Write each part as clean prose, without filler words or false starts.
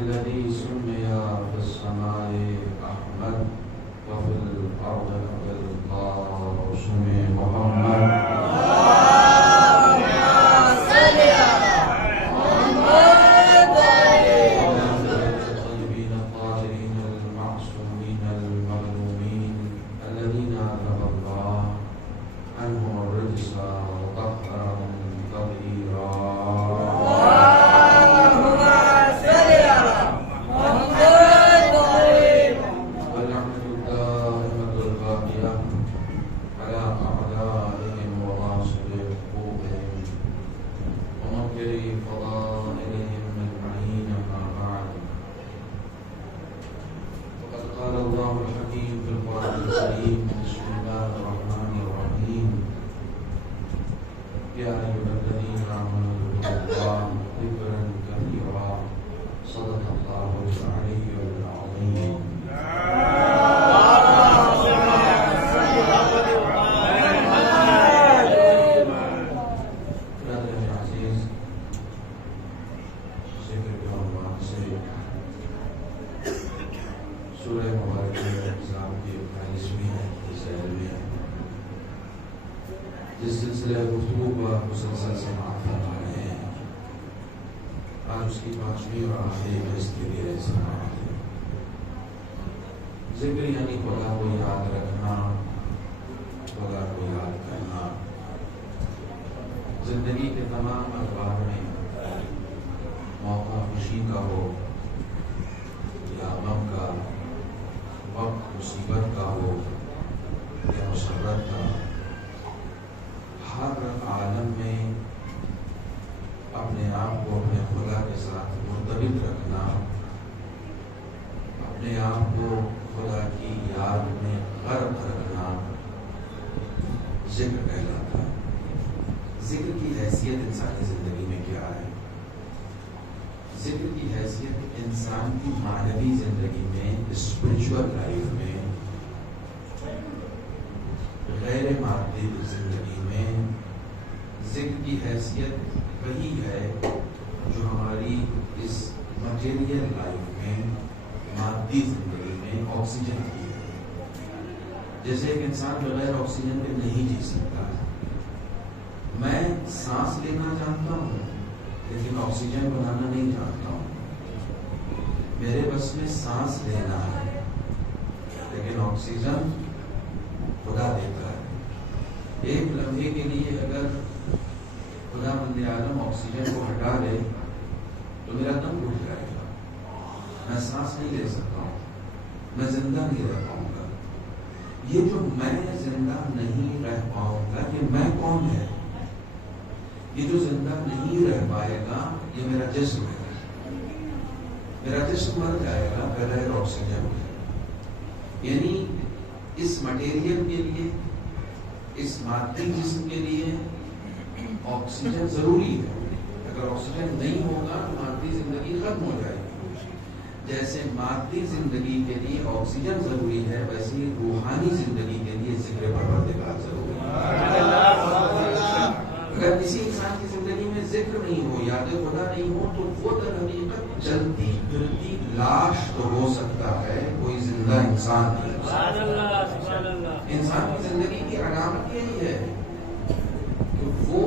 الذي سمي في السماء أحمد وفي الأرض بالقاسم محمد جس سلسلہ گفتگو پر مسلسل سماعت فرما رہے ہیں، آج اس کی 5ویں اور آخری قسط کے لیے سماعت ہے۔ ذکر یعنی خدا کو یاد رکھنا، خدا کو یاد کرنا۔ زندگی کے تمام ادوار میں موقع خوشی کا ہو یا غم کا، وقت مصیبت کا ہو یا مسرت کا، ہر عالم میں اپنے آپ کو اپنے خدا کے ساتھ مرتبط رکھنا، اپنے آپ کو خدا کی یاد میں غرق رکھنا ذکر کہلاتا ہے۔ ذکر کی حیثیت انسانی زندگی میں کیا ہے؟ ذکر کی حیثیت انسان کی معنوی زندگی میں، اسپرچول لائف میں، غیر مادی زندگی میں ذکر کی حیثیت وہی ہے جو ہماری اس مٹیریل لائف میں، مادی زندگی میں آکسیجن کی ہے۔ جیسے ایک انسان بغیر آکسیجن کے نہیں جی سکتا۔ میں سانس لینا جانتا ہوں لیکن آکسیجن بنانا نہیں جانتا ہوں۔ میرے بس میں سانس لینا ہے لیکن آکسیجن خدا دیتا ہے۔ ایک لمحے کے لیے اگر خدا بند عالم آکسیجن کو ہٹا دے تو میرا دم گھٹ جائے گا، میں سانس نہیں لے سکتا ہوں، میں زندہ نہیں رہ پاؤں گا۔ یہ جو میں زندہ نہیں رہ پاؤں گا، یہ میں کون ہے؟ یہ جو زندہ نہیں رہ پائے گا یہ میرا جسم ہے۔ میرا جسم مر جائے گا بغیر آکسیجن کے۔ یعنی اس مٹیریل کے لیے، اس مادی جسم کے لیے آکسیجن ضروری ہے۔ اگر آکسیجن نہیں ہوگا تو مادی زندگی ختم ہو جائے گی۔ جیسے مادی زندگی کے لیے آکسیجن ضروری ہے، ویسے ہی روحانی زندگی کے لیے ذکر پروردگار ضروری ہے۔ اگر کسی انسان کی زندگی میں ذکر نہیں ہو، یاد خدا نہیں ہو، تو وہ در حقیقت چلتی پھرتی لاش تو ہو سکتا ہے، کوئی زندہ انسان نہیں ہو سکتا۔ انسان کی زندگی کی علامت یہی ہے کہ وہ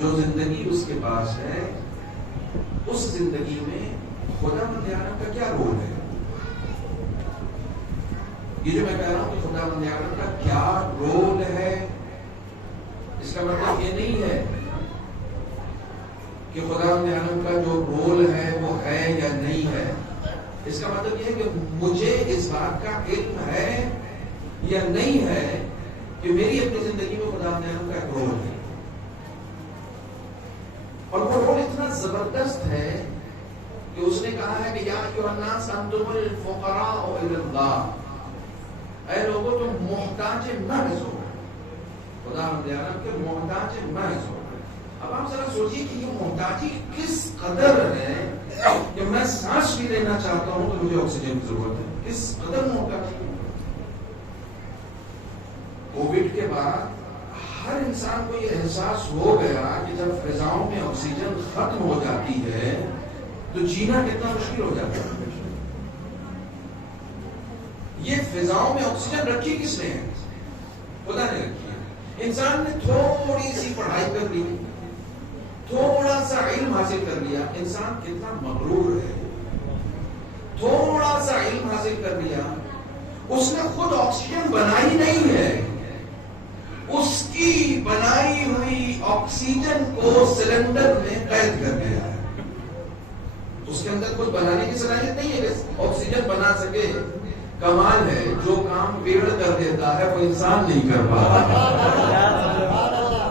جو زندگی اس کے پاس ہے، اس زندگی میں خدا بند عالم کا کیا رول ہے؟ یہ جو میں کہہ رہا ہوں کہ خدا بند عالم کا کیا رول ہے، اس کا مطلب یہ نہیں ہے کہ خدا بند عالم کا جو رول ہے وہ ہے یا نہیں ہے۔ اس کا مطلب یہ ہے کہ مجھے اس بات کا علم ہے یا نہیں ہے کہ میری اپنی زندگی میں خدا بند عالم کا ایک رول ہے، اور وہ رول اتنا زبردست ہے کہ اس نے کہا ہے کہ یا ایھا الناس انتم الفقراء الی اللہ، اے لوگوں تم محتاج محض ہو، خدا بند عالم کے محتاج محض ہو۔ اب آپ ذرا سوچیے کہ یہ محتاجی کس قدر ہے کہ میں سانس بھی لینا چاہتا ہوں تو مجھے آکسیجن کی ضرورت ہے، کس قدر محتاجی۔ کووڈ کے بعد ہر انسان کو یہ احساس ہو گیا کہ جب فضاؤں میں آکسیجن ختم ہو جاتی ہے تو جینا کتنا مشکل ہو جاتا ہے. یہ فضاؤں میں آکسیجن رکھی کس نے ہے؟ خدا نے رکھی ہے. انسان نے تھوڑی سی پڑھائی کر لی, تھوڑا سا علم حاصل کر لیا. انسان کتنا مغرور ہے, تھوڑا سا علم حاصل کر لیا, اس نے خود آکسیجن بنائی نہیں ہے, اس کی بنائی ہوئی آکسیجن کو سلنڈر میں قید کر دیا ہے. اس کے اندر کچھ بنانے کی صلاحیت نہیں ہے کہ آکسیجن بنا سکے. کمال ہے, جو کام پیڑ کر دیتا ہے وہ انسان نہیں کر پا رہا.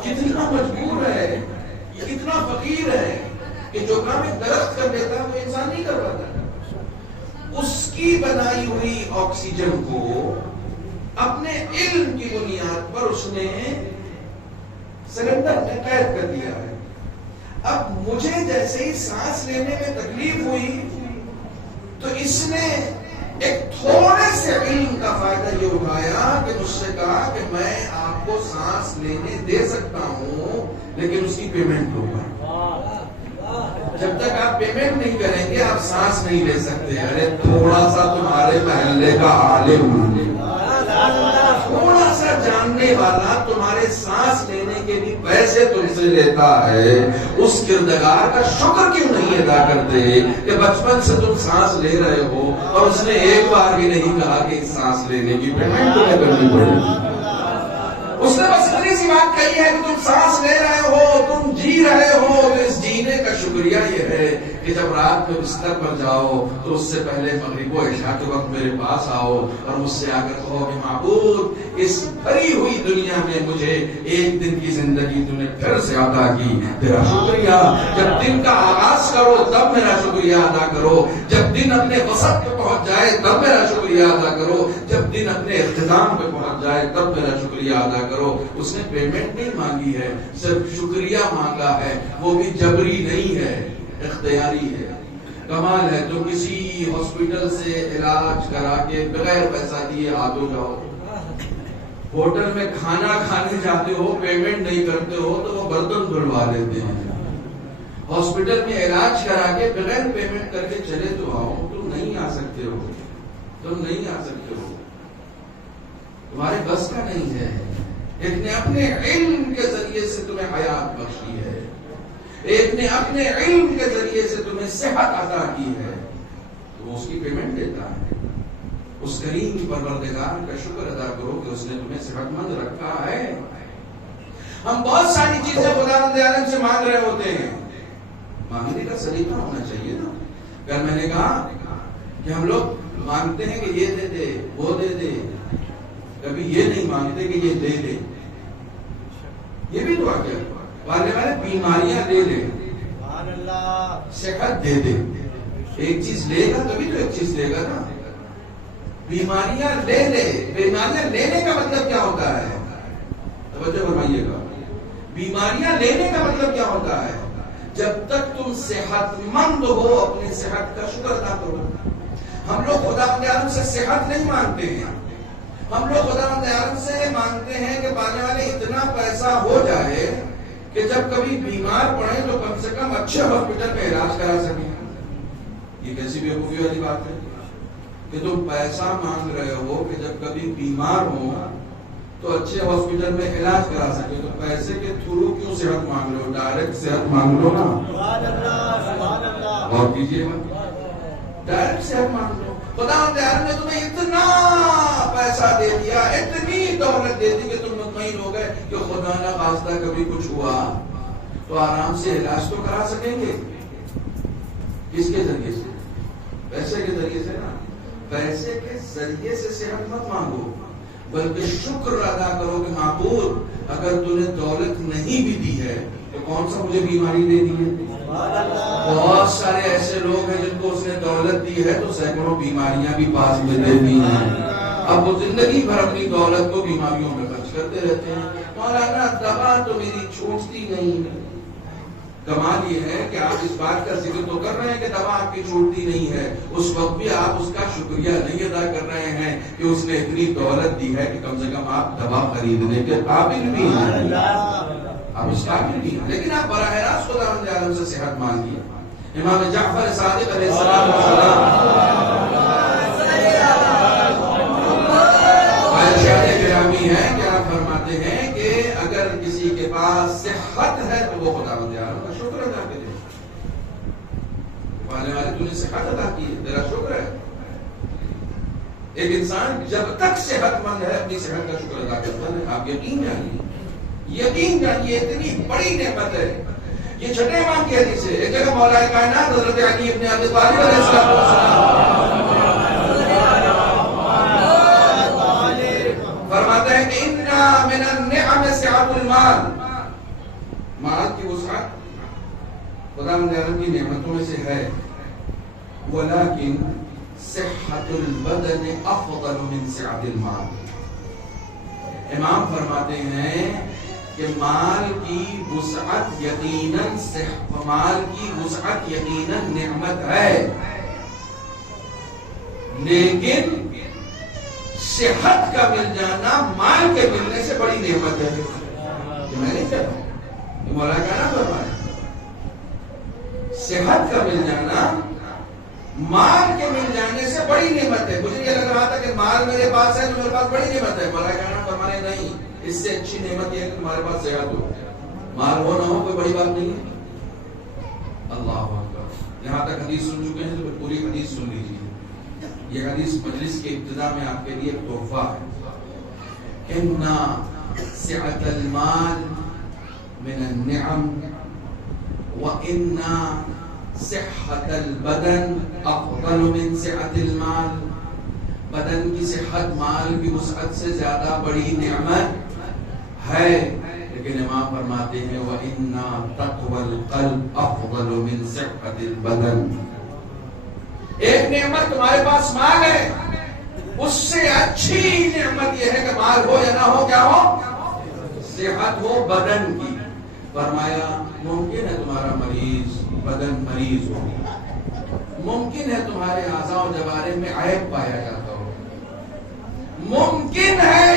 کتنا مجبور ہے, کتنا فقیر ہے کہ جو کام ایک درخت کر دیتا ہے وہ انسان نہیں کر پاتا. اس کی بنائی ہوئی آکسیجن کو اپنے علم کی بنیاد پر اس نے سلنڈر میں قید کر دیا ہے. اب مجھے جیسے ہی سانس لینے میں تکلیف ہوئی تو اس نے ایک تھوڑے سے علم کا فائدہ یہ اٹھایا کہ مجھ سے کہا کہ میں آپ کو سانس لینے دے سکتا ہوں لیکن اس کی پیمنٹ ہوگا. جب تک آپ پیمنٹ نہیں کریں گے آپ سانس نہیں لے سکتے. ارے تھوڑا سا تمہارے محلے کا عالم, تھوڑا سا جاننے والا تمہارے سانس لینے کے بھی پیسے تم سے لیتا ہے, اس کردگار کا شکر کیوں نہیں ادا کرتے کہ بچپن سے تم سانس لے رہے ہو اور اس نے ایک بار بھی نہیں کہا کہ سانس لینے کی پیمنٹ تمہیں کرنی پڑے گی. اس نے بس اتنی سی بات کہی ہے کہ تم سانس لے رہے ہو, تم جی رہے ہو, تو اس جینے کا شکریہ یہ ہے کہ جب رات میں بستر پر جاؤ تو اس سے پہلے مغرب و عشاء کے وقت میرے پاس آؤ اور مجھ سے آ کر کہو کہ معبود اس بھری ہوئی دنیا میں مجھے ایک دن کی زندگی تم نے پھر سے عطا کی, تیرا شکریہ. جب دن کا آغاز کرو تب میرا شکریہ ادا کرو, جب دن اپنے وسط پہ پہنچ جائے تب میرا شکریہ ادا کرو, جب دن اپنے اختتام پہ پہنچ جائے تب میرا شکریہ ادا کرو. اس نے پیمنٹ نہیں مانگی ہے, صرف شکریہ مانگا ہے, وہ بھی جبری نہیں ہے, اختیاری ہے. کمال ہے, تم کسی ہاسپٹل سے علاج کرا کے بغیر پیسہ دیے آ تو جاؤ, ہوٹل میں کھانا کھانے جاتے ہو پیمنٹ نہیں کرتے ہو تو وہ برتن دھلوا لیتے ہیں. ہاسپٹل میں علاج کرا کے بغیر پیمنٹ کر کے چلے تو آؤ. تم نہیں آ سکتے ہو, تم نہیں آ سکتے ہو, تمہارے بس کا نہیں ہے. ایک نے اپنے علم کے ذریعے سے تمہیں حیات بخشی ہے, ایک نے اپنے علم کے ذریعے سے تمہیں صحت عطا کی ہے, تو وہ اس کی پیمنٹ دیتا ہے. اس کریم پروردگار کا شکر ادا کرو کہ اس نے تمہیں صحت مند رکھا ہے. ہم بہت ساری چیزیں خداوند عالم سے مانگ رہے ہوتے ہیں, مانگنے کا سلیقہ ہونا چاہیے نا. اگر میں نے کہا کہ ہم لوگ مانگتے ہیں کہ یہ دے دے وہ دے دے, کبھی یہ نہیں مانگتے کہ یہ دے دے. یہ بھی دعا کیا والے بیماریاں دے دے, صحت دے دے. ایک چیز لے گا تبھی تو ایک چیز دے گا نا. بیماریاں لے لے, بیماریاں لینے کا مطلب کیا ہوتا ہے؟ توجہ فرمائیے گا. بیماریاں لینے کا مطلب کیا ہوتا ہے؟ جب تک تم صحت مند ہو اپنی صحت کا شکر ادا کرو. ہم لوگ خداوند عالم سے صحت نہیں مانگتے ہیں, ہم لوگ خداوند عالم سے مانگتے ہیں کہ پانے والے اتنا پیسہ ہو جائے کہ جب کبھی بیمار پڑے تو کم سے کم اچھے ہاسپٹل میں علاج کرا سکیں. یہ کیسی بیوقوفی والی بات ہے کہ تم پیسہ مانگ رہے ہو کہ جب کبھی بیمار ہو تو اچھے ہاسپٹل میں علاج کرا سکے. تو پیسے کے تھرو کیوں صحت مانگ رہے ہو؟ ڈائریکٹ صحت مانگ لو نا. اور کیجیے گا, ڈائریکٹ صحت مانگ لو. خداوند عالم نے تمہیں اتنا پیسہ دے دیا, اتنی دولت دے دی کہ تم مطمئن ہو گئے کہ خدا نہ خواستہ کبھی کچھ ہوا تو آرام سے علاج تو کرا سکیں گے. کس کے ذریعے سے؟ پیسے کے ذریعے سے نا. پیسے کے ذریعے سے صحت مت مانگو, بلکہ شکر ادا کرو کہ معبود اگر تو نے دولت نہیں بھی دی ہے تو کون سا مجھے بیماری دے دی ہے. بہت سارے ایسے لوگ ہیں جن کو اس نے دولت دی ہے تو سینکڑوں بیماریاں بھی پاس میں دے دی ہیں. اب وہ زندگی بھر اپنی دولت کو بیماریوں میں خرچ کرتے رہتے ہیں. مولانا دوا تو میری چھوٹتی نہیں ہے. کمال یہ ہے کہ آپ اس بات کا ذکر تو کر رہے ہیں کہ دوا آپ کی چھوٹتی نہیں ہے, اس وقت بھی آپ اس کا شکریہ نہیں ادا کر رہے ہیں کہ اس نے اتنی دولت دی ہے کہ کم سے کم آپ دوا خریدنے کے قابل بھی ہیں. آپ اس قابل بھی ہیں، لیکن آپ براہ راست خداوند عالم سے صحت مانگیے۔ امام جعفر صادق علیہ السلام گرامی ہے کہ آپ فرماتے ہیں کہ اگر کسی کے پاس صحت ہے تو وہ خداوند عالم کا شکر ادا کرے۔ پانے والے تو نے صحت ادا کی ہے، تیرا شکر ہے۔ ایک انسان جب تک صحت مند ہے اپنی صحت کا شکر ادا کرتا ہے۔ آپ یقین جانیے اتنی بڑی نعمت ہے۔ یہ چھٹے امام کی حدیث ہے۔ ایک جگہ مولا کائنات حضرت علی ابن ابی طالب علیہ السلام فرماتے ہیں کہ انا من النعم سعۃ المال، مال کی وسعت خداوند عالم کی نعمتوں میں سے ہے، ولكن صحت البدن افضل من سعۃ المال۔ امام فرماتے ہیں کہ مال کی وسعت یقیناً نعمت ہے، لیکن صحت کا مل جانا مال کے ملنے سے بڑی نعمت ہے۔ یہ میں نہیں کہتا ہوں، یہ مولا کا نام فرمایا۔ صحت کا مل جانا مال کے مل جانے سے بڑی نعمت ہے۔ مجھے یہ لگ رہا تھا کہ مال میرے پاس ہے تو میرے پاس بڑی نعمت ہے۔ مولا کا نام فرمانے نہیں، اس سے اچھی نعمت یہ ہے کہ تمہارے پاس صحت ہو۔ مال ہو نہ ہو کوئی بڑی بات نہیں ہے۔ اللہ اکبر۔ یہاں تک حدیث سن چکے ہیں تو پوری حدیث سن لیجیے۔ یہ حدیث مجلس کے ابتدا میں آپ کے لیے ایک تحفہ ہے۔ ان سعۃ المال من النعم وان صحت البدن افضل من صحت المال۔ بدن کی صحت مال کی وسعت سے زیادہ بڑی نعمت ہے، لیکن امام فرماتے ہیں وَإِنَّا تَقْوَى الْقَلْبِ أَفْضَلُ مِنْ صِحَّةِ الْبَدَنِ۔ ایک نعمت تمہارے پاس مال ہے، اس سے اچھی نعمت یہ ہے کہ مال ہو یا نہ ہو، کیا ہو؟ صحت ہو بدن کی۔ فرمایا ممکن ہے تمہارا بدن مریض ہو، ممکن ہے تمہارے اعضاء و جوارح میں عیب پایا جاتا ہو، ممکن ہے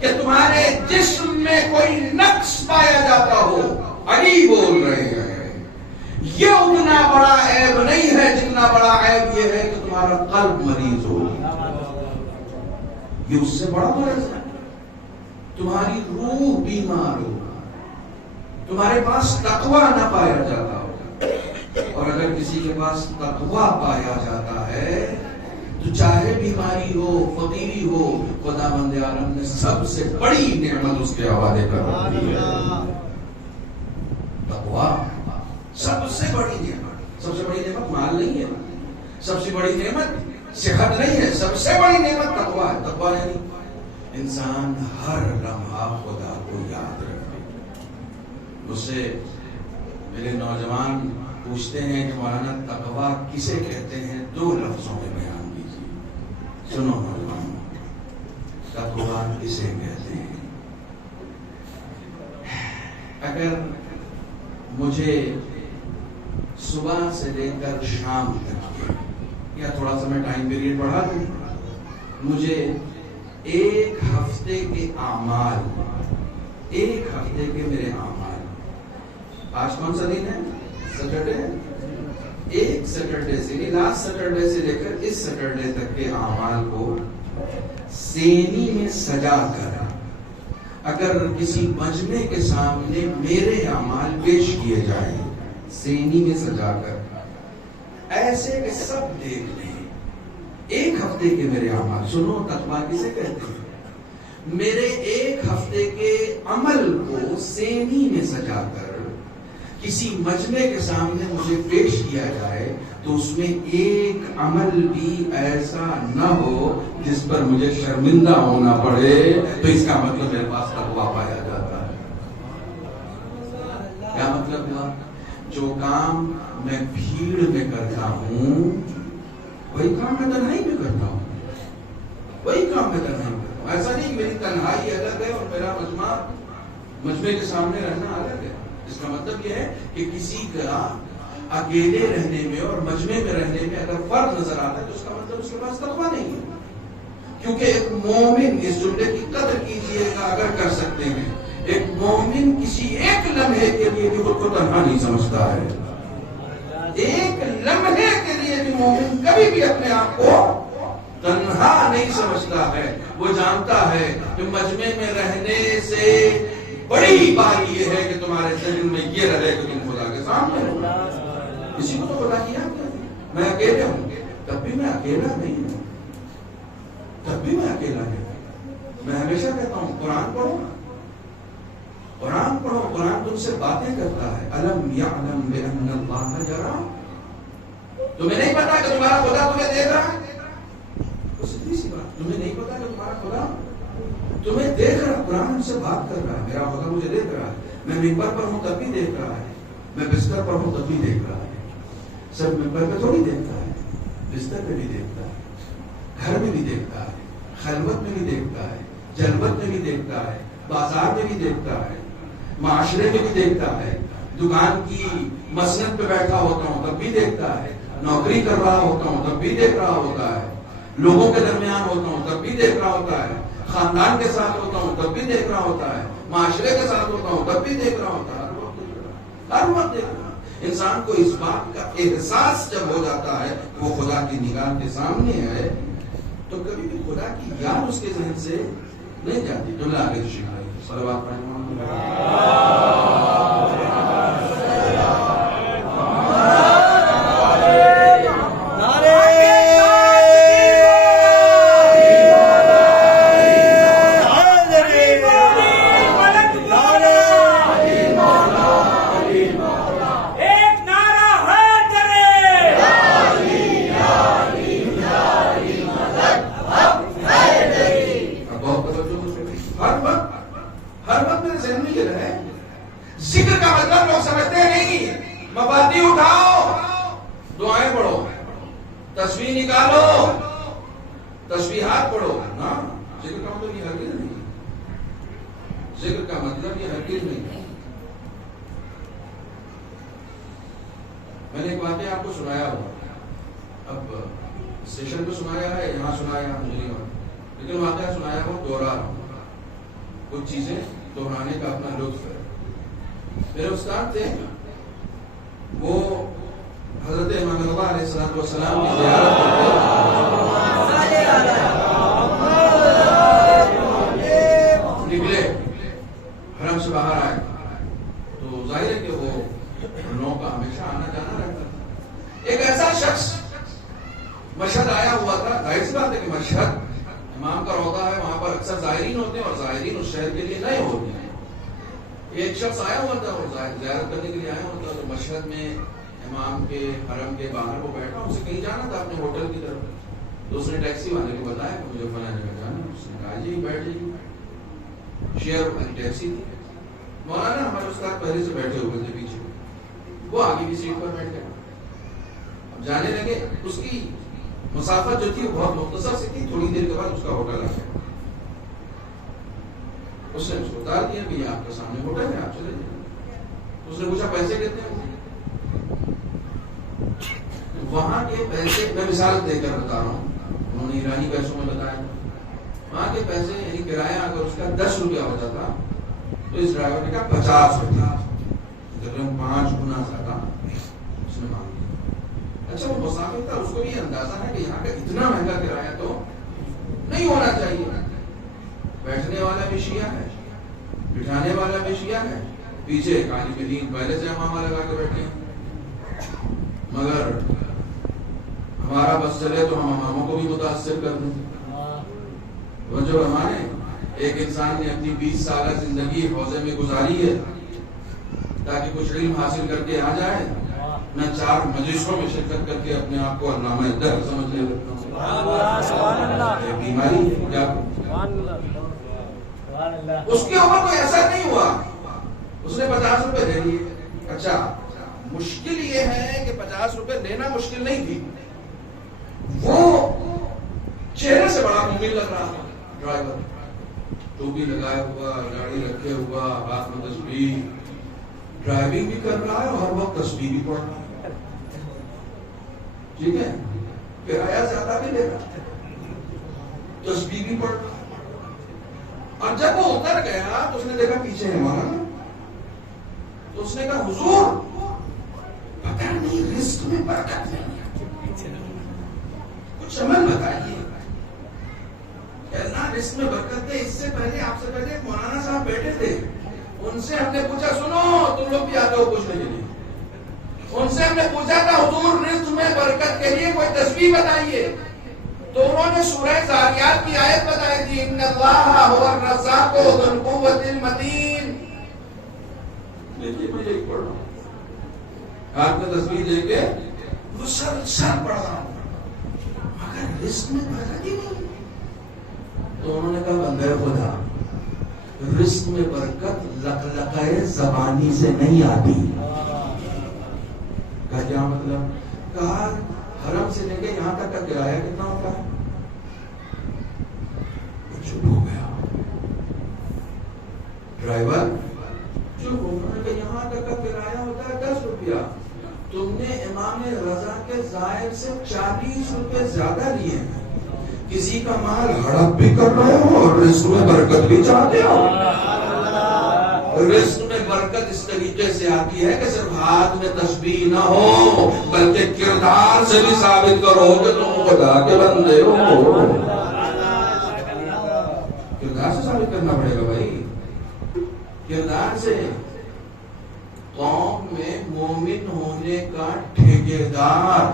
کہ تمہارے جسم میں کوئی نقص پایا جاتا ہو۔ علی بول رہے ہیں یہ اتنا بڑا عیب نہیں ہے جتنا بڑا عیب یہ ہے کہ تمہارا قلب مریض ہو۔ یہ اس سے بڑا مرض ہے۔ تمہاری روح بیمار ہو، تمہارے پاس تقویٰ نہ پایا جاتا ہو۔ اور اگر کسی کے پاس تقویٰ پایا جاتا ہے تو چاہے بیماری ہو، فقیری ہو، خداوند عالم نے سب سے بڑی نعمت اس کے حوالے کر رکھی ہے۔ تقویٰ سب سے بڑی نعمت۔ سب سے بڑی نعمت مال نہیں ہے، سب سے بڑی نعمت صحت نہیں ہے، سب سے بڑی نعمت تقویٰ ہے۔ تقویٰ یعنی انسان ہر لمحہ خدا کو یاد رکھے۔ مجھ سے میرے نوجوان پوچھتے ہیں کہ مولانا تقویٰ کسے کہتے ہیں؟ 2 لفظوں میں بیان کیجیے۔ سنو نوجوان، تقویٰ کسے کہتے ہیں؟ اگر مجھے صبح سے لے کر شام تک، یا تھوڑا سا میں ٹائم پیریڈ بڑھا دوں، مجھے ایک ہفتے کے اعمال، ایک ہفتے کے میرے اعمال، آج کون سا دن ہے؟ سیٹرڈے۔ ایک سیٹرڈے سے، لاسٹ سیٹرڈے سے لے کر اس سیٹرڈے تک کے اعمال کو سینی میں سجا کر اگر کسی مجمع کے سامنے میرے اعمال پیش کیے جائیں، سینی میں سجا کر ایسے کہ سب دیکھ لیں، ایک ہفتے کے میرے اعمال۔ سنو تقویٰ کسے کہتے ہیں؟ میرے ایک ہفتے کے عمل کو سینی میں سجا کر کسی مجمع کے سامنے مجھے پیش کیا جائے تو اس میں ایک عمل بھی ایسا نہ ہو جس پر مجھے شرمندہ ہونا پڑے، تو اس کا مطلب میرے پاس تقویٰ پایا جاتا ہے۔ کیا مطلب ہے؟ جو کام میں بھیڑ میں کرتا ہوں وہی کام میں تنہائی میں کرتا ہوں، وہی کام میں تنہائی میں کرتا ہوں۔ ایسا نہیں کہ میری تنہائی الگ ہے اور میرا مجمع کے سامنے رہنا الگ ہے۔ اس کا مطلب یہ ہے کہ کسی کا اکیلے رہنے میں اور مجمع میں رہنے میں اگر فرق نظر آتا ہے تو اس کا مطلب اس کے پاس تقویٰ نہیں ہے۔ کیونکہ ایک مومن، اس جملے کی قدر کیجئے گا اگر کر سکتے ہیں، ایک مومن کسی ایک لمحے کے لیے بھی خود کو تنہا نہیں سمجھتا ہے. ایک لمحے کے لیے بھی مومن کبھی بھی اپنے آپ کو تنہا نہیں سمجھتا ہے. وہ جانتا ہے کہ مجمع میں رہنے سے بڑی بات یہ ہے کہ تمہارے ذہن میں یہ رہے کہ تم خدا کے سامنے ہو. کسی کو تو خدا کیا میں اکیلے ہوں، تب بھی میں اکیلا نہیں ہوں، تب بھی میں اکیلا نہیں ہوں. میں ہمیشہ کہتا ہوں قرآن پڑھو، قرآن پڑھو. قرآن تم سے باتیں کرتا ہے. الم یعلم بان اللہ یرا. تمہیں نہیں پتا کہ تمہارا خدا تمہیں دیکھ رہا ہے؟ سیدھی سی بات، تمہیں نہیں پتا کہ تمہارا خدا تمہیں دیکھ رہا. قرآن ہم سے بات کر رہا ہے. میرا خدا مجھے دیکھ رہا ہے. میں ممبر پر ہوں تب بھی دیکھ رہا ہے، میں بستر پر ہوں تب بھی دیکھ رہا ہے. سب ممبر پہ تھوڑی دیکھتا ہے، بستر پہ بھی دیکھتا ہے، گھر میں بھی دیکھتا ہے، خلوت میں بھی دیکھتا ہے، جلوت میں بھی دیکھتا ہے، بازار میں بھی دیکھتا ہے، معاشرے میں بھی دیکھتا ہے. دکان کی مسند پہ بیٹھا ہوتا ہوں تب بھی دیکھتا ہے، نوکری کر رہا ہوتا ہوں تب بھی دیکھ رہا ہوتا ہے، لوگوں کے درمیان ہوتا ہوں تب بھی دیکھ رہا ہوتا ہے، خاندان کے ساتھ ہوتا ہوں تب بھی دیکھ رہا ہوتا ہے، معاشرے کے ساتھ ہوتا ہوں تب بھی دیکھ رہا ہوتا ہے. ہر وقت دیکھ رہا. انسان کو اس بات کا احساس جب ہو جاتا ہے کہ وہ خدا کی نگاہ کے سامنے ہے تو کبھی بھی خدا کی یاد اس کے ذہن سے نہیں جاتی. جملہ آگے شکایت صلوات پڑھیں. ذکر کا مطلب لوگ سمجھتے نہیں. مبادی اٹھاؤ، دعائیں پڑھو، تسبیح نکالو، تسبیحات پڑھو. ہاں ذکر کا مطلب یہ ہرگز نہیں. ذکر کا مطلب یہ ہرگز نہیں. میں نے ایک واقعہ آپ کو سنایا ہوا، اب اسٹیشن پہ سنایا ہے، یہاں سنایا مجھے نہیں معلوم، لیکن واقعہ سنایا ہوا دوہرا رہا ہوں. کچھ چیزیں دہرانے کا اپنا لطف ہے. میرے استاد تھے، وہ حضرت امام اللہ علیہ السلام کی زیارت نکلے، حرم سے باہر آئے تو ظاہر ہے کہ وہ نو کا ہمیشہ آنا جانا رہتا تھا. ایک ایسا شخص مشہد آیا ہوا تھا. ظاہر سی بات ہے کہ مشہد امام کا روضہ ہے، وہاں پر اکثر زائرین ہوتے ہیں اور زائرین اس شہر کے لیے نئے ہوتے ہیں. ایک شخص آیا ہوا تھا اور زیارت کرنے کے لیے آیا ہوا تھا، تو مشہد میں امام کے حرم کے باہر وہ بیٹھا، اسے کہیں جانا تھا اپنے ہوٹل کی طرف. تو اس نے ٹیکسی والے کو بتایا کہ مجھے فلاں جگہ جانا ہے. اس نے کہا جی بیٹھ جائیے. شیئر والی ٹیکسی تھی. مولانا ہمارے استاد پہلے سے بیٹھے ہوئے تھے پیچھے، وہ آگے کی سیٹ پر بیٹھ گئے. اب جانے لگے. اس کی مسافت جو تھی وہ بہت مختصر سی تھی. تھوڑی دیر کے بعد اس کا ہوٹل آ گیا. اس نے اس کو اتار دیا کہ یہ آپ کے سامنے ہوٹل ہے، آپ چلے جائیں. اس نے پوچھا پیسے کتنے ہیں؟ وہاں کے پیسے میں مثال دے کر بتا رہا ہوں، انہوں نے ایرانی پیسوں میں بتایا. وہاں کے پیسے یعنی کرایہ اگر اس کا 10 روپیہ ہوتا تھا تو اس ڈرائیور نے کہا 50 روپیہ، تقریباً 5 گنا زیادہ اس نے مانگ لیا. اچھا وہ مسافر تھا، اس کو بھی اندازہ ہے کہ یہاں کا اتنا مہنگا کرایہ تو نہیں ہونا چاہیے. بیٹھنے والا بھی شیعہ ہے، بٹھانے والا بھی شیعہ ہے، پیچھے طالب دین پہلے سے امامہ لگا کے بیٹھے ہیں. مگر ہمارا بس چلے تو ہم اماموں کو بھی متاثر کر دیں. جو ہمارے ایک انسان نے اپنی 20 سالہ زندگی حوضے میں گزاری ہے تاکہ کچھ علم حاصل کر کے آ جائے، نہ 4 مجلسوں میں شرکت کر کے اپنے آپ کو علامہ دہر سمجھ لے. بیماری کیا اس کے اوپر کوئی اثر نہیں ہوا. اس نے 50 روپے دے دیے. اچھا مشکل یہ ہے کہ 50 روپے لینا مشکل نہیں تھی، وہ چہرے سے بڑا مومن لگ رہا تھا. ڈرائیور ٹوپی لگایا ہوا، گاڑی رکھے ہوا، ہاتھ میں تسبیح، ڈرائیونگ بھی کر رہا ہے اور ہر وقت تسبیح بھی پڑھ رہا ہے. ٹھیک ہے، کرایہ زیادہ بھی لے رہا ہے، تسبیح بھی پڑھ رہا ہے. اور جب وہ اتر گیا تو اس نے دیکھا پیچھے ہے مولانا، تو اس نے کہا حضور پتہ نہیں رزق میں برکت نہیں ہے، کچھ عمل بتائیے کہ اللہ رزق میں برکت دے۔ اس سے پہلے آپ سے پہلے مولانا صاحب بیٹھے تھے، ان سے ہم نے پوچھا سنو تم لوگ بھی آتے ہو پوچھنے کے لیے، ان سے ہم نے پوچھا تھا حضور رزق میں برکت کے لیے کوئی تسبیح بتائیے، تو انہوں نے سورہ ذاریات کی آیت بتائی تھی ان اللہ هو الرزاق ذو القوة المتین۔ دیکھیے میں یہی پڑھ رہا ہوں، ہاتھ میں تسبیح لے کے مسلسل پڑھ رہا ہوں، مگر رزق میں برکت ہی نہیں۔ تو انہوں نے کہا بندے خدا رزق میں برکت لقلقۂ زبانی سے نہیں آتی۔ کہا کیا مطلب؟ کہا حرم سے لے کے یہاں تک کا کرایہ کتنا ہوتا ہے؟ چپ ہو گیا ڈرائیور، چپ ہو گیا کہ یہاں تک کا کرایہ ہوتا ہے 10 روپیہ، تم نے امام رضا کے زائر سے 40 روپے زیادہ لیے ہیں، کسی کا مال ہڑپ بھی کر رہے ہو اور رزق میں برکت بھی چاہتے ہو۔ رزق میں برکت اس طریقے سے آتی ہے کہ صرف ہاتھ میں تسبیح نہ ہو بلکہ کردار سے بھی ثابت کرو کہ تم خدا کے بندے ہو۔ کردار سے ثابت کرنا پڑے گا بھائی، کردار سے۔ قوم میں مومن ہونے کا ٹھیکیدار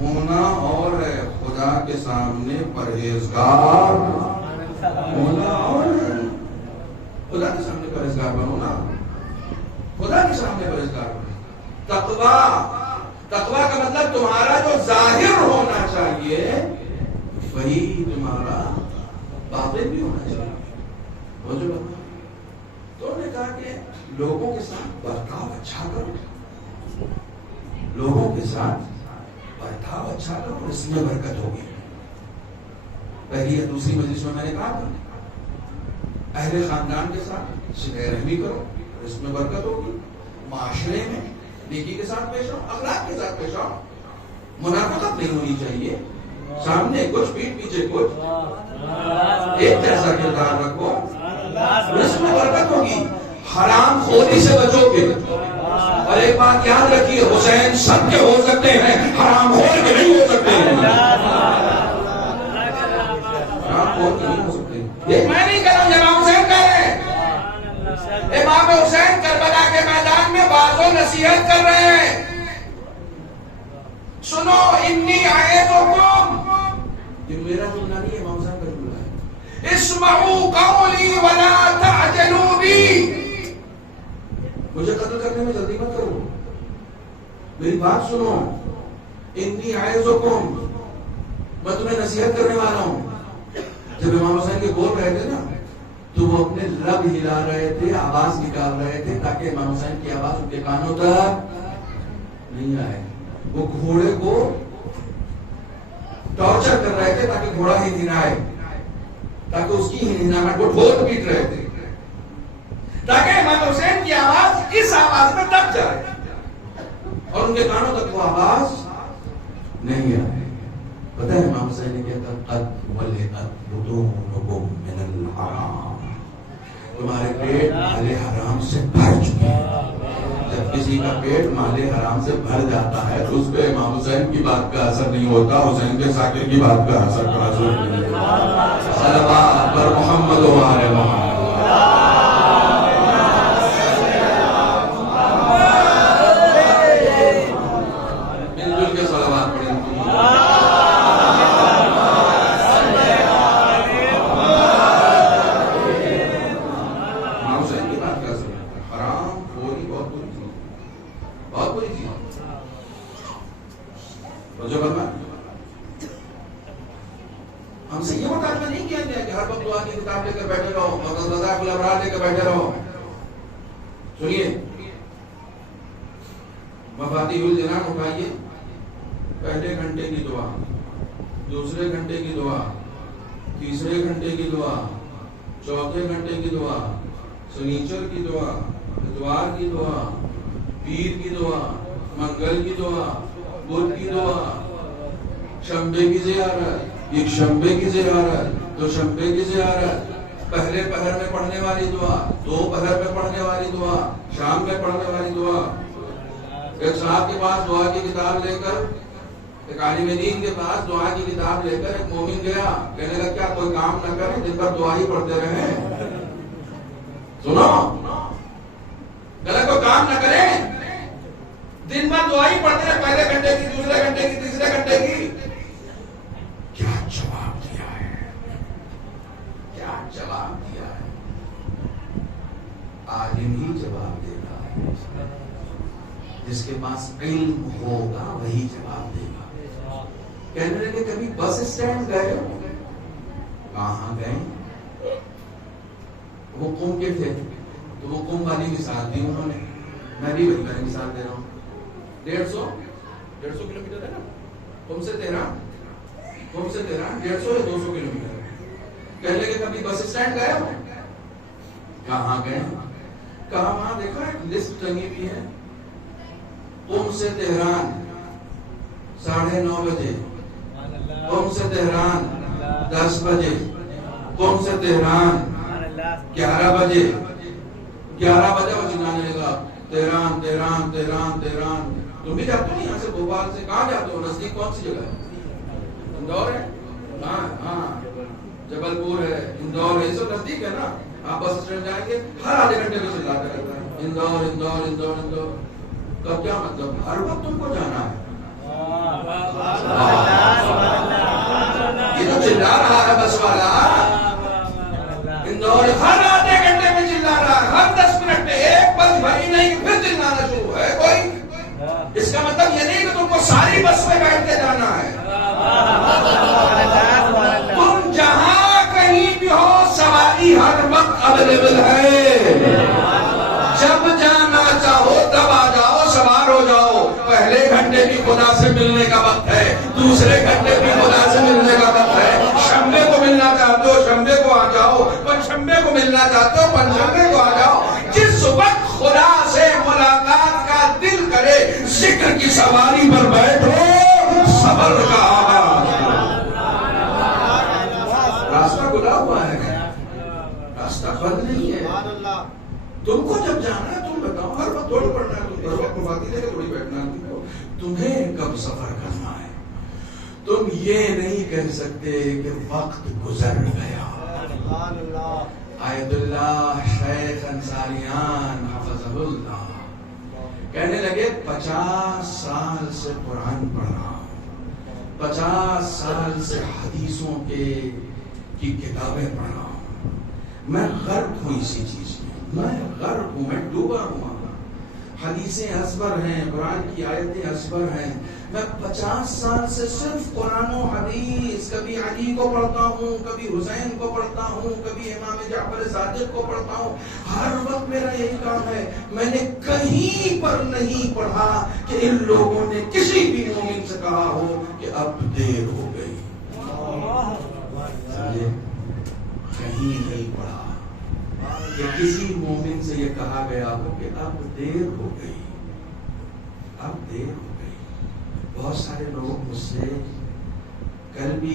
ہونا اور ہے خدا کے سامنے پرہیزگار ہونا، اور خدا کے سامنے پرہیزگار بنو نا، خدا کے سامنے پرہیزگار بنو۔ تقویٰ کا مطلب تمہارا جو ظاہر ہونا چاہیے وہی تمہارا باطن بھی ہونا چاہیے۔ وہ جو تو انہوں نے کہا کہ لوگوں کے ساتھ برتاؤ اچھا کرو، لوگوں کے ساتھ برتاؤ اچھا کرو، اس میں برکت ہوگی۔ پہلی یا دوسری مجلس میں نے کہا تھا اہل خاندان کے ساتھ صلہ رحمی کرو، اس میں برکت ہوگی۔ معاشرے میں نیکی کے ساتھ پیش آؤ، اخلاق کے ساتھ پیش آؤ، منافقت نہیں ہونی چاہیے، سامنے کچھ پیٹھ پیچھے کچھ، ایک جیسا کردار رکھو، اس میں برکت ہوگی۔ حرام خوری سے بچو گے، اور ایک بات یاد رکھیے حسین سب کے ہو سکتے ہیں، حرام خور کے نہیں ہو سکتے ہیں، حرام خور کے نہیں ہو سکتے۔ یہ میں نہیں کہہ رہا ہوں، امام حسین کہہ رہے ہیں، امام حسین کربلا کے میدان میں واعظ و نصیحت کر رہے ہیں۔ سنو انی اعظکم، یہ میرا جملہ نہیں ہے، امام حسین کا جملہ ہے، اسمعوا قولی ولا تعجلوا بی، مجھے قتل کرنے میں جلدی مت کرو، میری بات سنو، انی اعظکم، میں تمہیں نصیحت کرنے والا ہوں۔ جب امام حسین کے بول رہے تھے نا تو وہ اپنے لب ہلا رہے تھے، آواز نکال رہے تھے تاکہ امام حسین کی آواز ان کے کانوں تک نہیں آئے۔ وہ گھوڑے کو ٹارچر کر رہے تھے تاکہ گھوڑا ہی ہنائے، تاکہ اس کی ہنہناہٹ وہ ڈھول پیٹ رہے تھے تاکہ امام حسین کی آواز اس آواز میں دب جائے اور ان کے کانوں تک وہ آواز نہیں آئے۔ پتہ ہے امام حسین نے کہا تھا قد ولعت بطونکم من الحرام، تمہارے پیٹ مال حرام سے بھر چکے ہیں۔ جب کسی کا پیٹ مال حرام سے بھر جاتا ہے تو اس پہ امام حسین کی بات کا اثر نہیں ہوتا، حسین کے ساکر کی بات کا اثر کا حضور نہیں ہوتا۔ صلوات پر محمد و آل محمد۔ ہم سے یہ مطالبہ نہیں کیا گیا کہ ہر وقت دعا کی کتاب لے کر بیٹھے رہو، مذاق الابرار لے کر بیٹھے رہو۔ سنیے، مفاتیح الجنان اٹھائیے، پہلے گھنٹے کی دعا، دوسرے گھنٹے کی دعا، تیسرے گھنٹے کی دعا، چوتھے گھنٹے کی دعا، سنیچر کی دعا، اتوار کی دعا، پیر کی دعا، منگل کی دعا، بدھ کی دعا، شنبے کی زیارت، ایک شنبے کی زیارت، دو شنبے کی زیارت، پہلے پہر میں پڑھنے والی دعا، دو پہر میں پڑھنے والی دعا، شام میں پڑھنے والی دعا. ایک صاحب کے پاس دعا کی کتاب لے کر، ایک عالم دین کے پاس دعا کی کتاب لے کر ایک مومن گیا، کہنے لگا کیا کوئی کام نہ کرے، دن بھر دعا ہی پڑھتے رہے. سنو، کوئی کام نہ کرے، دن بھر دعا ہی پڑھتے رہے، پہلے گھنٹے کی، دوسرے گھنٹے کی، تیسرے گھنٹے کی. کیا جواب دیا ہے، کیا جواب دیا ہے؟ عالم ہی جواب دے گا، جس کے پاس علم ہوگا وہی جواب دے گا. کہنے لگے کبھی بس اسٹینڈ گئے ہو؟ کہاں گئے؟ وہ قوم کے تھے تو وہ قوم والی مثال دی انہوں نے، میں بھی وہی والی مثال دے رہا ہوں. 150 کلومیٹر ہے نا قوم سے تہران، 150 یا 200 کلومیٹر. کہنے لگے کبھی بس اسٹینڈ گئے ہو؟ کہاں گئے؟ کہاں وہاں دیکھا ایک لسٹ ٹنگی ہوئی ہے، قم سے تہران 9:30 بجے، قم سے تہران 10 بجے، قم سے تہران 11 بجے. 11 بجے وہ چلانے لگا تہران تہران تہران تہران. تم بھی جاتے ہو یہاں سے بھوپال سے؟ کہاں جاتے ہو؟ نزدیک کون سی جگہ ہے؟ اندور ہے، ہاں جبل پور ہے، اندور ہے، یہ سب نزدیک ہے نا. آپ بس اسٹینڈ جائیں گے ہر آدھے گھنٹے میں چلاتا رہتا ہے اندور اندور اندور اندور. تو کیا مطلب ہر وقت تم کو جانا ہے؟ یہ تو چلا رہا ہے بس والا، اندور ہر آدھے گھنٹے میں چلا رہا ہے، ہر 10 منٹ میں ایک بس بھری نہیں پھر چلانا شروع ہے کوئی. اس کا مطلب یہ نہیں کہ تم کو ساری بس میں بیٹھ کے جانا ہے. تم جہاں کہیں بھی ہو سواری ہر وقت اویلیبل ہے. جب جانا چاہو تب آ جاؤ، سوار ہو جاؤ. پہلے گھنٹے بھی خدا سے ملنے کا وقت ہے، دوسرے گھنٹے بھی خدا سے ملنے کا وقت ہے. شنبے کو ملنا چاہتے ہو شنبے کو آ جاؤ، پنجشنبے کو ملنا چاہتے ہو پنجشنبے کو آ جاؤ. جس وقت خدا سے ملاقات کا دل کرے ذکر کی سواری پر بیٹھو، صبر کا آغاز. راستہ کھلا ہوا ہے، راستہ بند نہیں ہے. تم کو جب جانا ہے تم بتاؤ، ہر وقت تھوڑی پڑھنا ہے، تم ہر وقت مفادی لے کے تھوڑی بیٹھنا ہے. تمہیں کب سفر کرنا ہے؟ تم یہ نہیں کہہ سکتے کہ وقت گزر گیا. آیت اللہ شیخ انصاریان حفظہ اللہ کہنے لگے 50 سال سے قرآن پڑھ رہا ہوں، 50 سال سے حدیثوں کی کتابیں پڑھ رہا ہوں. میں غرق ہوں اسی چیز میں، میں غرق ہوں، میں ڈوبا ہوا. حدیثیں ازبر ہیں، قرآن کی آیتیں ازبر ہیں. میں 50 سال سے صرف قرآن و حدیث، کبھی علی کو پڑھتا ہوں، کبھی حسین کو پڑھتا ہوں، کبھی امام جعفر صادق کو پڑھتا ہوں. ہر وقت میرا یہی کام ہے. میں نے کہیں پر نہیں پڑھا کہ ان لوگوں نے کسی بھی مومن سے کہا ہو کہ اب دیر ہو گئی. کہیں نہیں پڑھا کہ کسی مومن سے یہ کہا گیا ہو کہ اب دیر ہو گئی، اب دیر ہو گئی. بہت سارے لوگ مجھ سے کل بھی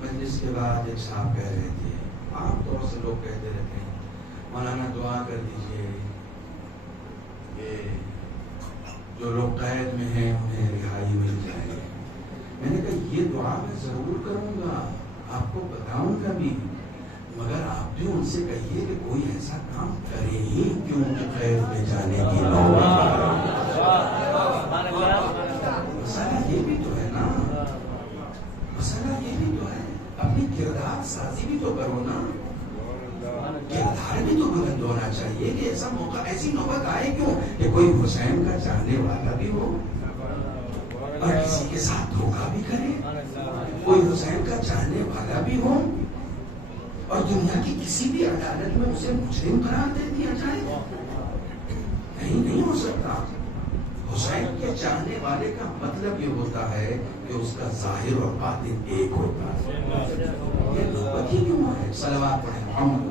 مجلس کے بعد ایک صاحب کہہ رہے تھے، عام طور سے لوگ کہتے رہتے ہیں مولانا دعا کر دیجئے کہ جو لوگ قید میں ہیں انہیں رہائی مل جائے. میں نے کہا یہ دعا میں ضرور کروں گا، آپ کو بتاؤں گا بھی، مگر آپ بھی ان سے کہیے کہ کوئی ایسا کام کرے ہی کیوں کہ قید میں جانے کی نوبت. مسئلہ یہ بھی تو ہے نا، مسئلہ یہ بھی تو ہے. اپنی کردار سازی بھی تو کرو نا، کردار بھی تو بلند ہونا چاہیے کہ ایسا موقع، ایسی نوبت آئے کیوں کہ کوئی حسین کا چاہنے والا بھی ہو اور کسی کے ساتھ دھوکہ بھی کرے، کوئی حسین کا چاہنے والا بھی ہو اور دنیا کی کسی بھی عدالت میں اسے مجرم قرار دے دیا جائے. نہیں ہو سکتا. حسین کے چاہنے والے کا مطلب یہ ہوتا ہے کہ اس کا ظاہر اور باطن ایک ہوتا ہے. یہ نوبت ہی کیوں ہے؟ صلوات پڑھیں محمد.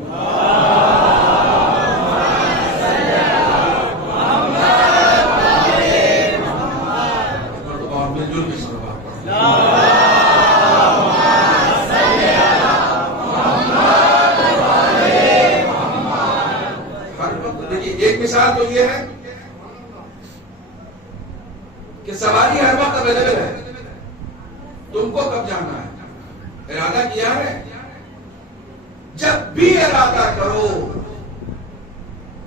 اور مل جل کے صلوات پڑھیں. کہ سواری ہر وقت اویلیبل ہے، تم کو کب جانا ہے، ارادہ کیا ہے، جب بھی ارادہ کرو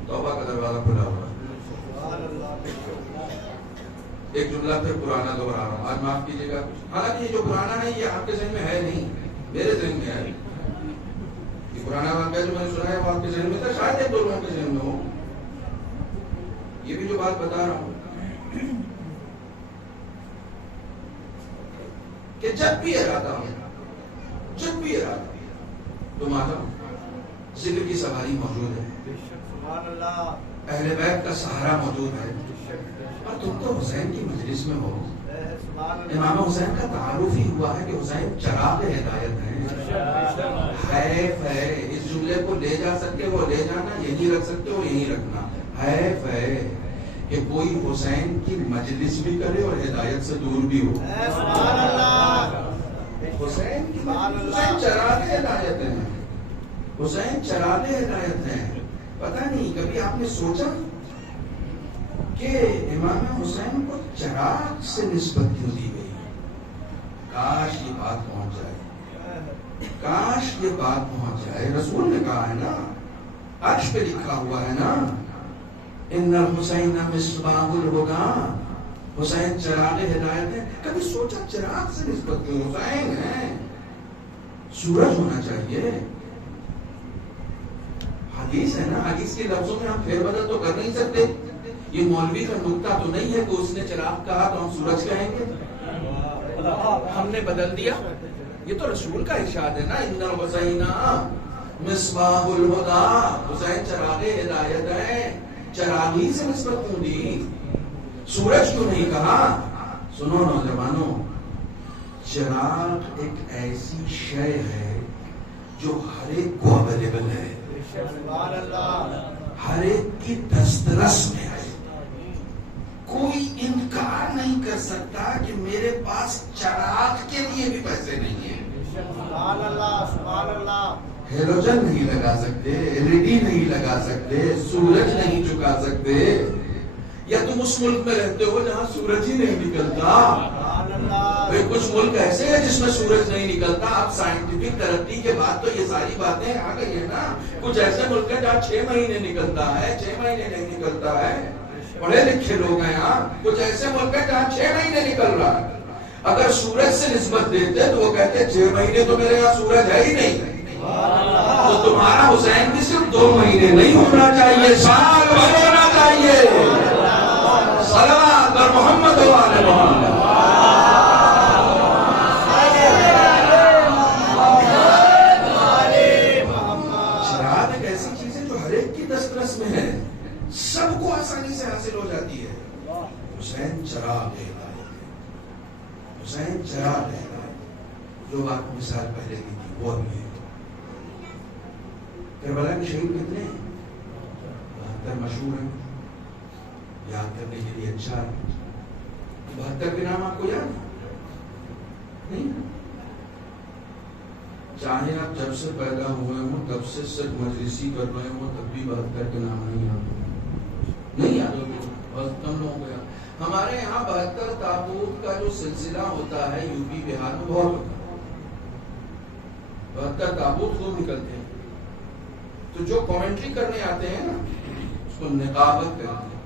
توبہ کا دروازہ کھلا ہوا ہے۔ ایک جملہ پھر پرانا دوہرا رہا ہوں، آج معاف کیجیے گا، حالانکہ یہ جو پرانا ہے یہ آپ کے ذہن میں ہے نہیں، میرے ذہن میں ہے۔ یہ پرانا واقعہ جو میں نے سنا ہے وہ آپ کے ذہن میں تھا، شاید ایک دو لوگوں کے ذہن میں ہو۔ یہ بھی جو بات بتا رہا ہوں کہ جب بھی ارادہ ہو، جب بھی ارادہ تم آ جاؤ، ذکر کی سواری موجود ہے، اہل بیت کا سہارا موجود ہے، اور تم تو حسین کی مجلس میں ہو۔ امام حسین کا تعارف ہی ہوا ہے کہ حسین چراغ ہدایت ہیں۔ حیف ہے، اس جملے کو لے جا سکتے ہو لے جانا، یہی رکھ سکتے ہو یہی رکھنا۔ حیف ہے کہ کوئی حسین کی مجلس بھی کرے اور ہدایت سے دور بھی ہو۔ حسین کی حسین چراغ ہدایت ہیں، حسین چراغ ہدایت ہیں۔ پتہ نہیں کبھی آپ نے سوچا کہ امام حسین کو چراغ سے نسبت کیوں دی گئی؟ کاش یہ بات پہنچ جائے، کاش یہ بات پہنچ جائے۔ رسول نے کہا ہے نا، عرش پہ لکھا ہوا ہے نا، ان الحسین مصباح الہدی، حسین چراغ ہدایت ہے۔ کبھی سوچا چراغ سے نسبت کیوں؟ حسین ہے، سورج ہونا چاہیے۔ حدیث ہے نا، حدیث کے لفظوں میں ہم پھیر بدل تو کر نہیں سکتے۔ یہ مولوی کا نکتہ تو نہیں ہے کہ اس نے چراغ کہا تو ہم سورج کہیں گے، ہم نے بدل دیا۔ یہ تو رسول کا ارشاد ہے نا، ان الحسین مصباح الہدی، حسین چراغ ہدایت ہے۔ چراغ ہی سے نسبت کیوں دی؟ سورج کیوں نہیں کہا؟ سنو نوجوانوں، چراغ ایک ایسی شے ہے جو ہر ایک کو اویلیبل ہے، ہر ایک کی دسترس میں ہے۔ کوئی انکار نہیں کر سکتا کہ میرے پاس چراغ کے لیے بھی پیسے نہیں ہیں۔ ہیلوجن نہیں لگا سکتے، LED نہیں لگا سکتے، سورج نہیں چکا سکتے۔ یا تم اس ملک میں رہتے ہو جہاں سورج ہی نہیں نکلتا؟ کچھ ملک ایسے ہیں جس میں سورج نہیں نکلتا۔ اب سائنٹیفک ترقی کے بعد تو یہ ساری باتیں آ گئی ہیں نا۔ کچھ ایسے ملک ہیں جہاں 6 مہینے نکلتا ہے، 6 مہینے نہیں نکلتا ہے۔ پڑھے لکھے لوگ ہیں یہاں۔ کچھ ایسے ملک ہیں جہاں 6 مہینے نکل رہا ہے۔ اگر سورج سے نسبت دیتے تو وہ کہتے 6 مہینے تو میرے یہاں سورج ہے ہی نہیں۔ تو تمہارا حسین بھی صرف 2 مہینے نہیں ہونا چاہیے، سال بھر ہونا چاہیے۔ صلوات اور محمد و آل محمد۔ چراغ ایک ایسی چیز ہے جو ہر ایک کی دسترس میں ہے، سب کو آسانی سے حاصل ہو جاتی ہے۔ حسین چراغ ہے، حسین چراغ ہے۔ جو بات مثال پہلے کی تھی وہ بھی ہے۔ کربلا کے شہید کتنے ہیں؟ 72 مشہور ہیں، یاد کرنے کے لیے اچھا ہے۔ 72 کے نام آپ کو یاد نہیں؟ چاہے آپ جب سے پیدا ہوئے ہوں تب سے صرف مجلسی کر رہے ہوں تب بھی 72 کے نام نہیں یاد ہوگا، نہیں یاد ہوگا، بہت کم لوگوں کو یاد۔ ہمارے یہاں 72 تابوت کا جو سلسلہ ہوتا ہے یو پی بہار میں بہت ہوتا ہے، 72 تابوت خوب نکلتے ہیں۔ تو جو کامنٹری کرنے آتے ہیں نا اس کو نقابت کہتے ہیں۔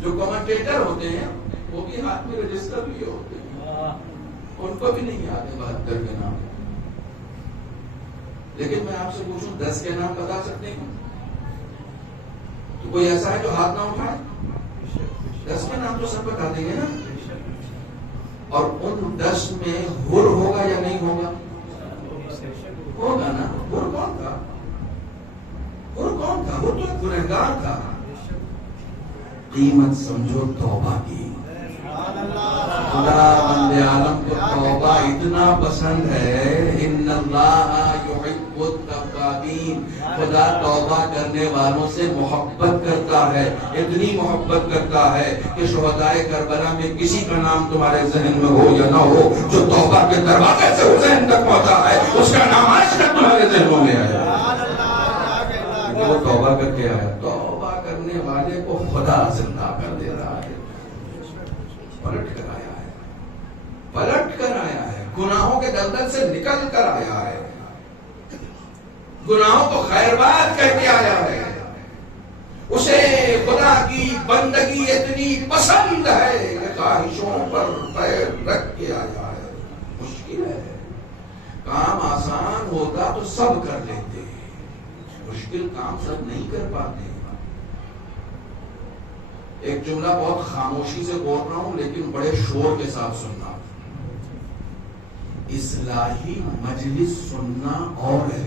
جو کمنٹیٹر ہوتے ہیں وہ بھی ہاتھ میں رجسٹر لیے ہوتے ہیں، ان کو بھی نہیں یاد ہے 72 کے نام۔ لیکن میں آپ سے پوچھوں 10 کے نام بتا سکتے ہیں؟ تو کوئی ایسا ہے جو ہاتھ نہ اٹھائے؟ 10 کے نام تو سب بتا دیں گے نا۔ اور ان 10 میں حر ہوگا یا نہیں ہوگا؟ ہوگا نا۔ حر کون تھا؟ حر کون تھا؟ وہ تو گنہگار تھا۔ قیمت سمجھو توبہ کی۔ خدا بندے عالم کو توبہ اتنا پسند ہے، ان اللہ یحب التوابین، خدا توبہ کرنے والوں سے محبت کرتا ہے، اتنی محبت کرتا ہے کہ شہدائے کربلا میں کسی کا نام تمہارے ذہن میں ہو یا نہ ہو، جو توبہ کے دروازے سے حسین تک پہنچا ہے اس کا نام آج تک تمہارے ذہنوں میں آیا۔ وہ توبہ کر کے آیا۔ توبہ کرنے والے کو خدا زندہ کر دیتا ہے۔ پلٹ گناہوں کے دلدل سے نکل کر آیا ہے، گناہوں کو خیر بات کہہ کے آیا ہے، اسے خدا کی بندگی اتنی پسند ہے کہ خواہشوں پر پیر رکھ کے آیا ہے۔ مشکل ہے، کام آسان ہوتا تو سب کر لیتے، مشکل کام سب نہیں کر پاتے۔ ایک جملہ بہت خاموشی سے بول رہا ہوں لیکن بڑے شور کے ساتھ سننا، اصلاحی مجلس سننا اور ہے،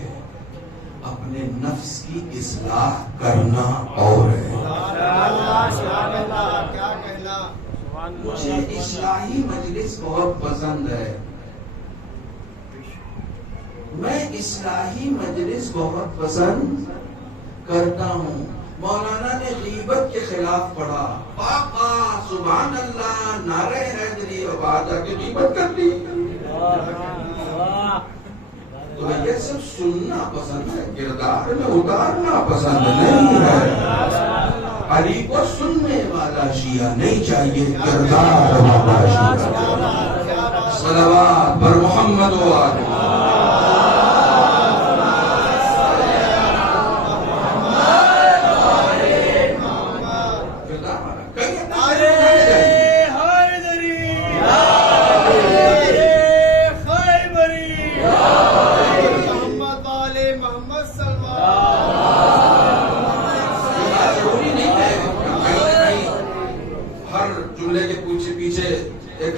اپنے نفس کی اصلاح کرنا اور ہے۔ مجھے اصلاحی مجلس بہت پسند ہے، میں اصلاحی مجلس بہت پسند کرتا ہوں۔ مولانا نے غیبت کے خلاف پڑھا، پاپا سبحان اللہ نعرہ حیدری آباد کی غیبت کر دی، تو یہ سب سننا پسند ہے، کردار میں اتارنا پسند نہیں ہے۔ علی کو سننے والا شیعہ نہیں چاہیے، کردار والا شیعہ۔ صلوات بر محمد و آلہ۔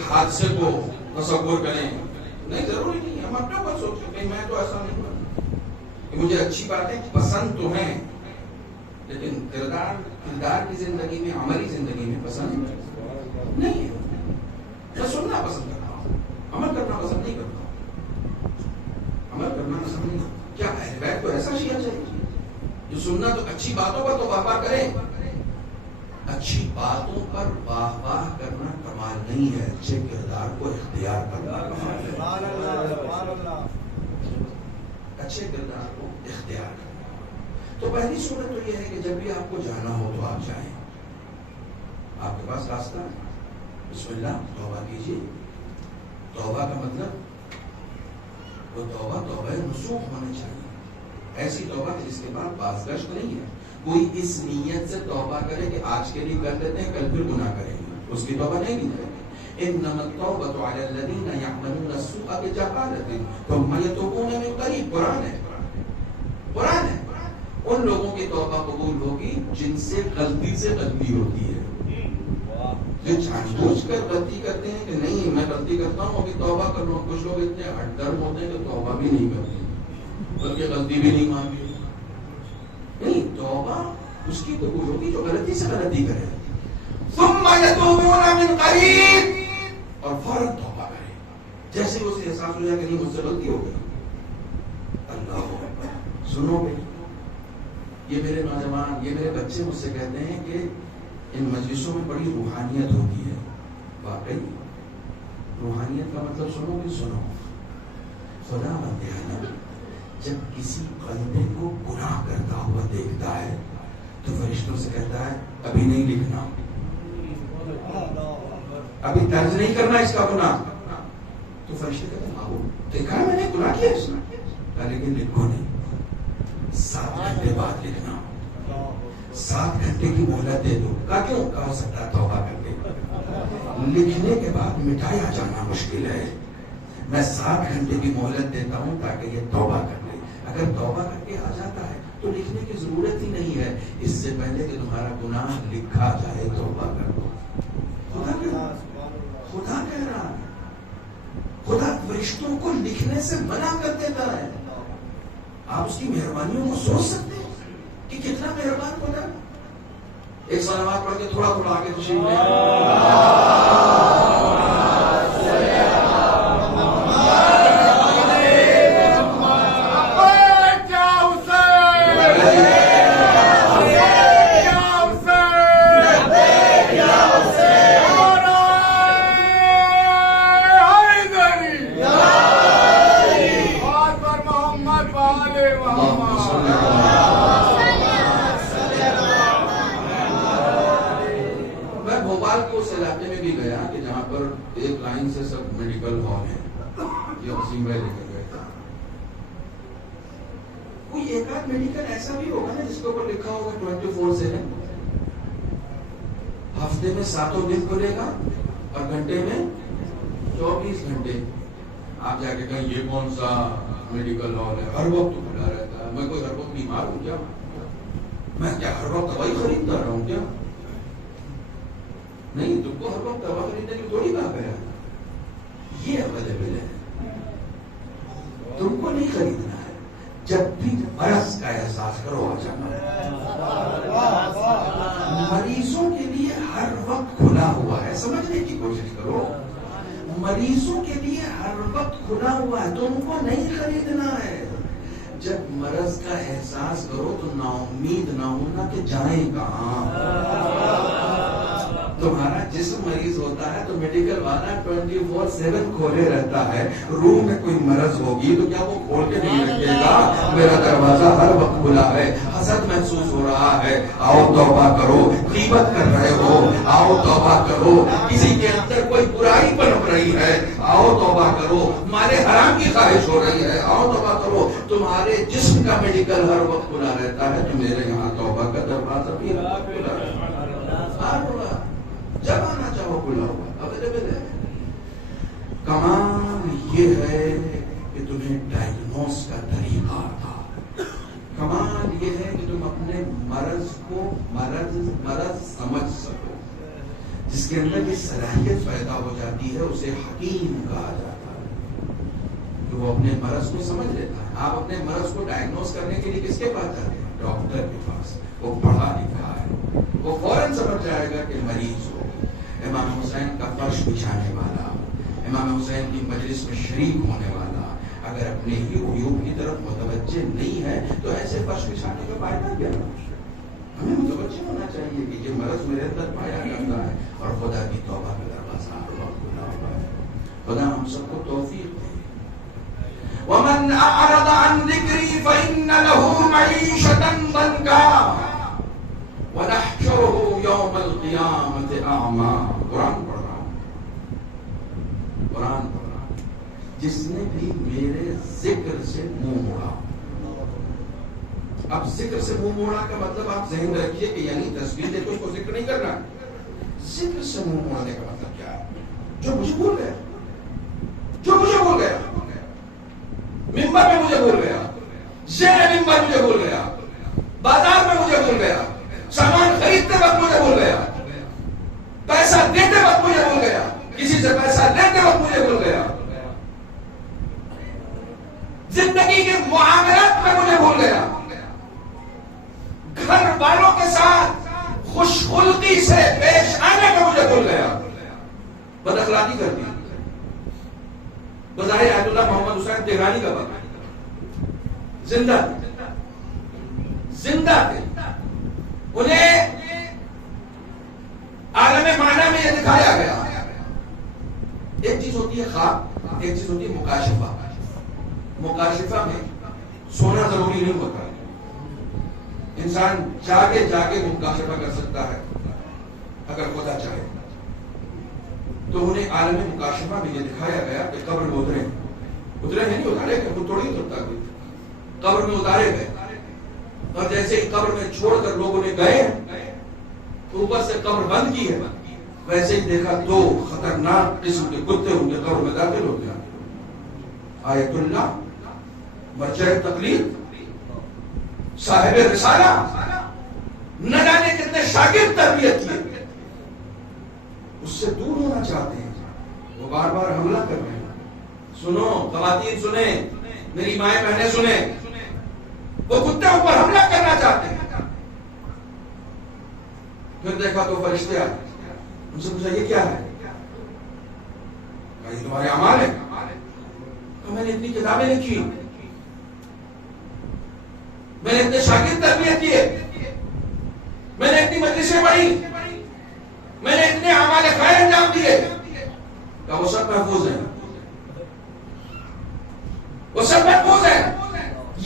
حادثے کو تصور کریں، نہیں ضروری نہیں، ہم اپنے اوپر سوچیں کہ میں تو ایسا نہیں ہوں، کہ مجھے اچھی باتیں پسند تو ہیں لیکن کردار کی زندگی میں، عملی زندگی میں پسند نہیں ہے۔ میں سننا پسند کرتا ہوں، عمل کرنا پسند نہیں کرتا ہوں، عمل کرنا پسند نہیں کرتا۔ کیا اہل بیت کو ایسا شیعہ چاہیے جو سننا تو اچھی باتوں پر تو واہ واہ کرے، اچھی باتوں پر واہ واہ کرنا کمال نہیں ہے، اچھے کردار کو اختیار کرنا کمال ہے، اچھے کردار کو اختیار کرنا۔ تو پہلی صورت تو یہ ہے کہ جب بھی آپ کو جانا ہو تو آپ جائیں، آپ کے پاس راستہ ہے، بسم اللہ توبہ کیجیے۔ توبہ کا مطلب وہ توبہ نصوح ہونی چاہیے، ایسی توبہ جس کے بعد بازگشت نہیں ہے۔ کوئی اس نیت سے توبہ کرے کہ آج کے لیے کر لیتے ہیں کل پھر گناہ کریں گے، اس کی توبہ نہیں کریں گے۔ انما التوبۃ علی الذین یعملون السوء بجہالۃ ثم یتوبون من قریب، قرآن ہے۔ ان لوگوں کی توبہ قبول ہوگی جن سے غلطی ہوتی ہے، جو جان بوجھ کر غلطی کرتے ہیں کہ نہیں میں غلطی کرتا ہوں ابھی توبہ کر لوں۔ کچھ لوگ اتنے ہٹ درم ہوتے ہیں کہ توبہ بھی نہیں کرتے بلکہ غلطی بھی نہیں مانتے۔ نہیں، توبہ اس کی قبول ہوگی جو غلطی سے غلطی کرے، ثم یتوبون من قریب، اور فوراً توبہ کرے جیسے اسے احساس ہو جائے کہ نہیں مجھ سے غلطی ہو گئی۔ اللہ اکبر۔ سنو بھائی، یہ میرے نوجوان، یہ میرے بچے مجھ سے کہتے ہیں کہ ان مجلسوں میں بڑی روحانیت ہوتی ہے۔ واقعی روحانیت کا مطلب سنو بھی سنو، خدا بندے جب کسی بندے کو گناہ کرتا ہوا دیکھتا ہے تو فرشتوں سے کہتا ہے ابھی نہیں لکھنا، ابھی درج نہیں کرنا اس کا گناہ۔ تو فرشتے کہتے ہیں آؤ دیکھا ہے میں نے گناہ کیا اس نے، لیکن لکھو نہیں، 7 گھنٹے بعد لکھنا، 7 گھنٹے کی مہلت دے دو۔ کہا کیوں؟ کہا ہو سکتا ہے توبہ کر کے، لکھنے کے بعد مٹایا جانا مشکل ہے، میں 7 گھنٹے کی مہلت دیتا ہوں تاکہ یہ توبہ کر لے۔ اگر توبہ کر کے آ جاتا ہے تو لکھنے کی ضرورت ہی نہیں ہے، اس سے پہلے کہ تمہارا گناہ لکھا جائے توبہ کر دو۔ خدا کہہ رہا ہے، خدا فرشتوں کو لکھنے سے منع کر دیتا ہے۔ آپ اس کی مہربانیوں کو سوچ سکتے ہیں کہ کتنا مہربان خدا۔ ایک صلوات پڑھ کے تھوڑا تھوڑا آگے تشریف لے۔ ایک لائن سے سب میڈیکل ہال ہیں، یہ وسیم بھائی لے کے گئے تھے. کوئی ایک آدھ میڈیکل ایسا بھی ہوگا نا جس کے اوپر لکھا ہوگا 24/7. ہفتے میں 7 دن کھلے گا اور گھنٹے میں 24 گھنٹے. آپ جا کے کہیں یہ کون سا میڈیکل ہال ہے ہر وقت کھلا رہتا ہے؟ میں کوئی ہر وقت بیمار ہوں کیا؟ میں کیا ہر وقت دوائی خریدتا رہا ہوں کیا؟ نہیں، تم کو ہر وقت دوا خریدنے کی تھوڑی کہا گیا. یہ اویلیبل ہے، تم کو نہیں خریدنا ہے. جب بھی مرض کا احساس کرو آ جانا. مریضوں کے لیے ہر وقت کھلا ہوا ہے، سمجھنے کی کوشش کرو. مریضوں کے لیے ہر وقت کھلا ہوا ہے، تم کو نہیں خریدنا ہے. جب مرض کا احساس کرو تو نا امید نہ ہونا کہ جائیں کہاں. تمہارا جسم مریض ہوتا ہے تو میڈیکل والا 24/7 کھولے رہتا ہے. روح میں کوئی مرض ہوگی تو کیا وہ کھول کے نہیں رکھے گا؟ میرا دروازہ ہر وقت کھلا ہے. حسد محسوس ہو رہا ہے، آؤ توبہ کرو. غیبت کر رہے ہو، آؤ توبہ کرو. کسی کے اندر کوئی برائی پنپ رہی ہے، آؤ توبہ کرو. مال حرام کی خواہش ہو رہی ہے، آؤ توبہ کرو. تمہارے جسم کا میڈیکل ہر وقت کھلا رہتا ہے تو میرے یہاں توبہ کا دروازہ بھی ہر وقت کھلا رہتا ہے. جب آنا چاہو کھلا ہوا اویلیبل ہے. کمال یہ ہے کہ تمہیں ڈائگنوز کا طریقہ تھا. کمال یہ ہے کہ تم اپنے مرض کو مرض سمجھ سکو. جس کے اندر یہ صلاحیت پیدا ہو جاتی ہے اسے حکیم کہا جاتا ہے کہ وہ اپنے مرض کو سمجھ لیتا ہے. آپ اپنے مرض کو ڈائگنوز کرنے کے لیے کس کے پاس جاتے ہیں؟ ڈاکٹر کے پاس. وہ پڑھا لکھا ہے، وہ فوراً سمجھ جائے گا کہ مریض ہو. امام حسین کا فرش بچھانے والا، امام حسین کی مجلس میں شریک ہونے والا اگر اپنے ہی عیوب کی طرف متوجہ نہیں ہے تو ایسے فرش بچھانے کا فائدہ کیا؟ ہمیں متوجہ ہونا چاہیے کہ یہ مرض میرے اندر پایا جاتا ہے اور خدا کی توبہ کا دروازہ ہر وقت کھلا ہوا ہے. خدا ہم سب کو توفیق دے. وَمَنْ أَعْرَضَ عَنْ ذِكْرِي فَإِنَّ لَهُ مَعِيشَةً ضَنْكًا وَنَحْشُرُهُ يَوْمَ الْقِيَامَةِ أَعْمَى. قرآن پڑھ رہا ہوں. جس نے بھی میرے ذکر سے منہ موڑا. اب ذکر سے منہ موڑا کا مطلب آپ ذہن میں رکھیے کہ یعنی تصویر دیکھو اس کو ذکر نہیں کرنا. ذکر سے منہ موڑنے کا مطلب کیا ہے؟ جو مجھے بھول گیا، ممبر میں مجھے بھول گیا، زیر ممبر مجھے بھول گیا، بازار میں مجھے بھول گیا، سامان خریدتے وقت مجھے بھول گیا، پیسہ دیتے وقت مجھے بھول گیا، کسی سے پیسہ لیتے وقت مجھے بھول گیا، زندگی کے معاملات میں مجھے بھول گیا، گھر والوں کے ساتھ خوش خلقی سے پیش آنے میں مجھے بھول گیا. بد اخلاقی کر دی. بظاہر آیت اللہ محمد حسین تہرانی کا بات زندہ تھے. انہیں عالم معنی میں یہ دکھایا گیا. ایک چیز ہوتی ہے خواب، ایک چیز ہوتی ہے مکاشفہ. مکاشفہ میں سونا ضروری نہیں ہوتا. انسان جاگے مکاشفہ کر سکتا ہے اگر خدا چاہے. تو انہیں عالم مکاشفہ میں یہ دکھایا گیا کہ قبر میں اترے ہیں، نہیں اتارے گئے، وہ تھوڑی اترتا کوئی. قبر میں اتارے گئے اور جیسے ہی قبر میں چھوڑ کر لوگوں نے گئے اوپر سے قبر بند کی ہے، ویسے ہی دیکھا 2 خطرناک قسم کے کتے ان کے قبر میں داخل ہو گیا. آیت اللہ، مرجع تقلید، صاحب رسالہ، نہ جانے کتنے شاگرد تربیت کیے، اس سے دور ہونا چاہتے ہیں. وہ بار بار حملہ کر رہے ہیں. سنو خواتین، سنیں میری مائیں بہنیں، سنیں وہ کتے اوپر حملہ کرنا چاہتے ہیں. پھر دیکھا تو فرشتے آئے، ان سے پوچھا یہ کیا ہے؟ یہ تمہارے اعمال ہے. میں نے اتنی کتابیں لکھی، میں نے اتنے شاگرد تربیت کیے، میں نے اتنی مجلسیں پڑھی، میں نے اتنے اعمال خیر انجام دیے. کہ وہ سب محفوظ ہیں، وہ سب محفوظ ہیں.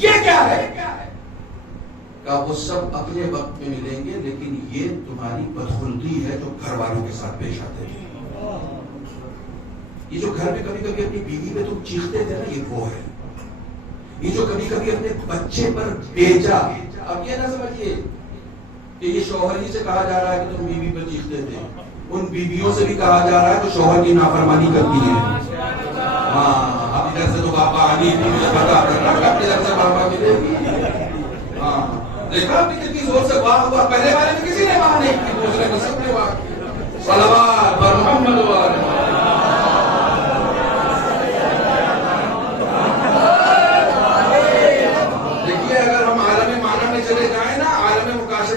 یہ کیا ہے؟ کہ وہ سب اپنے وقت میں ملیں گے، لیکن یہ تمہاری بدخلقی ہے جو گھر والوں کے ساتھ پیش آتے ہیں. یہ جو گھر میں کبھی کبھی اپنی بیوی پہ تم چیختے تھے نا، یہ وہ ہے. یہ جو کبھی کبھی اپنے بچے پر بیچا، اب یہ نہ سمجھیے کہ یہ شوہر ہی سے کہا جا رہا ہے کہ تم بیوی پر چیختے تھے، ان بیویوں سے بھی کہا جا رہا ہے تو شوہر کی نافرمانی کرتی ہیں. ہاں اب ادھر سے تو پاپا آنی تھی، مجھے پتا ادھر سے پاپا ملے گی. ہاں دیکھا آپ نے کتنی زور سے واہ ہوا، پہلے والے میں کسی نے واہ نہیں کی، دوسرے کو سب نے واہ کی. صلوات بر محمد و آل محمد.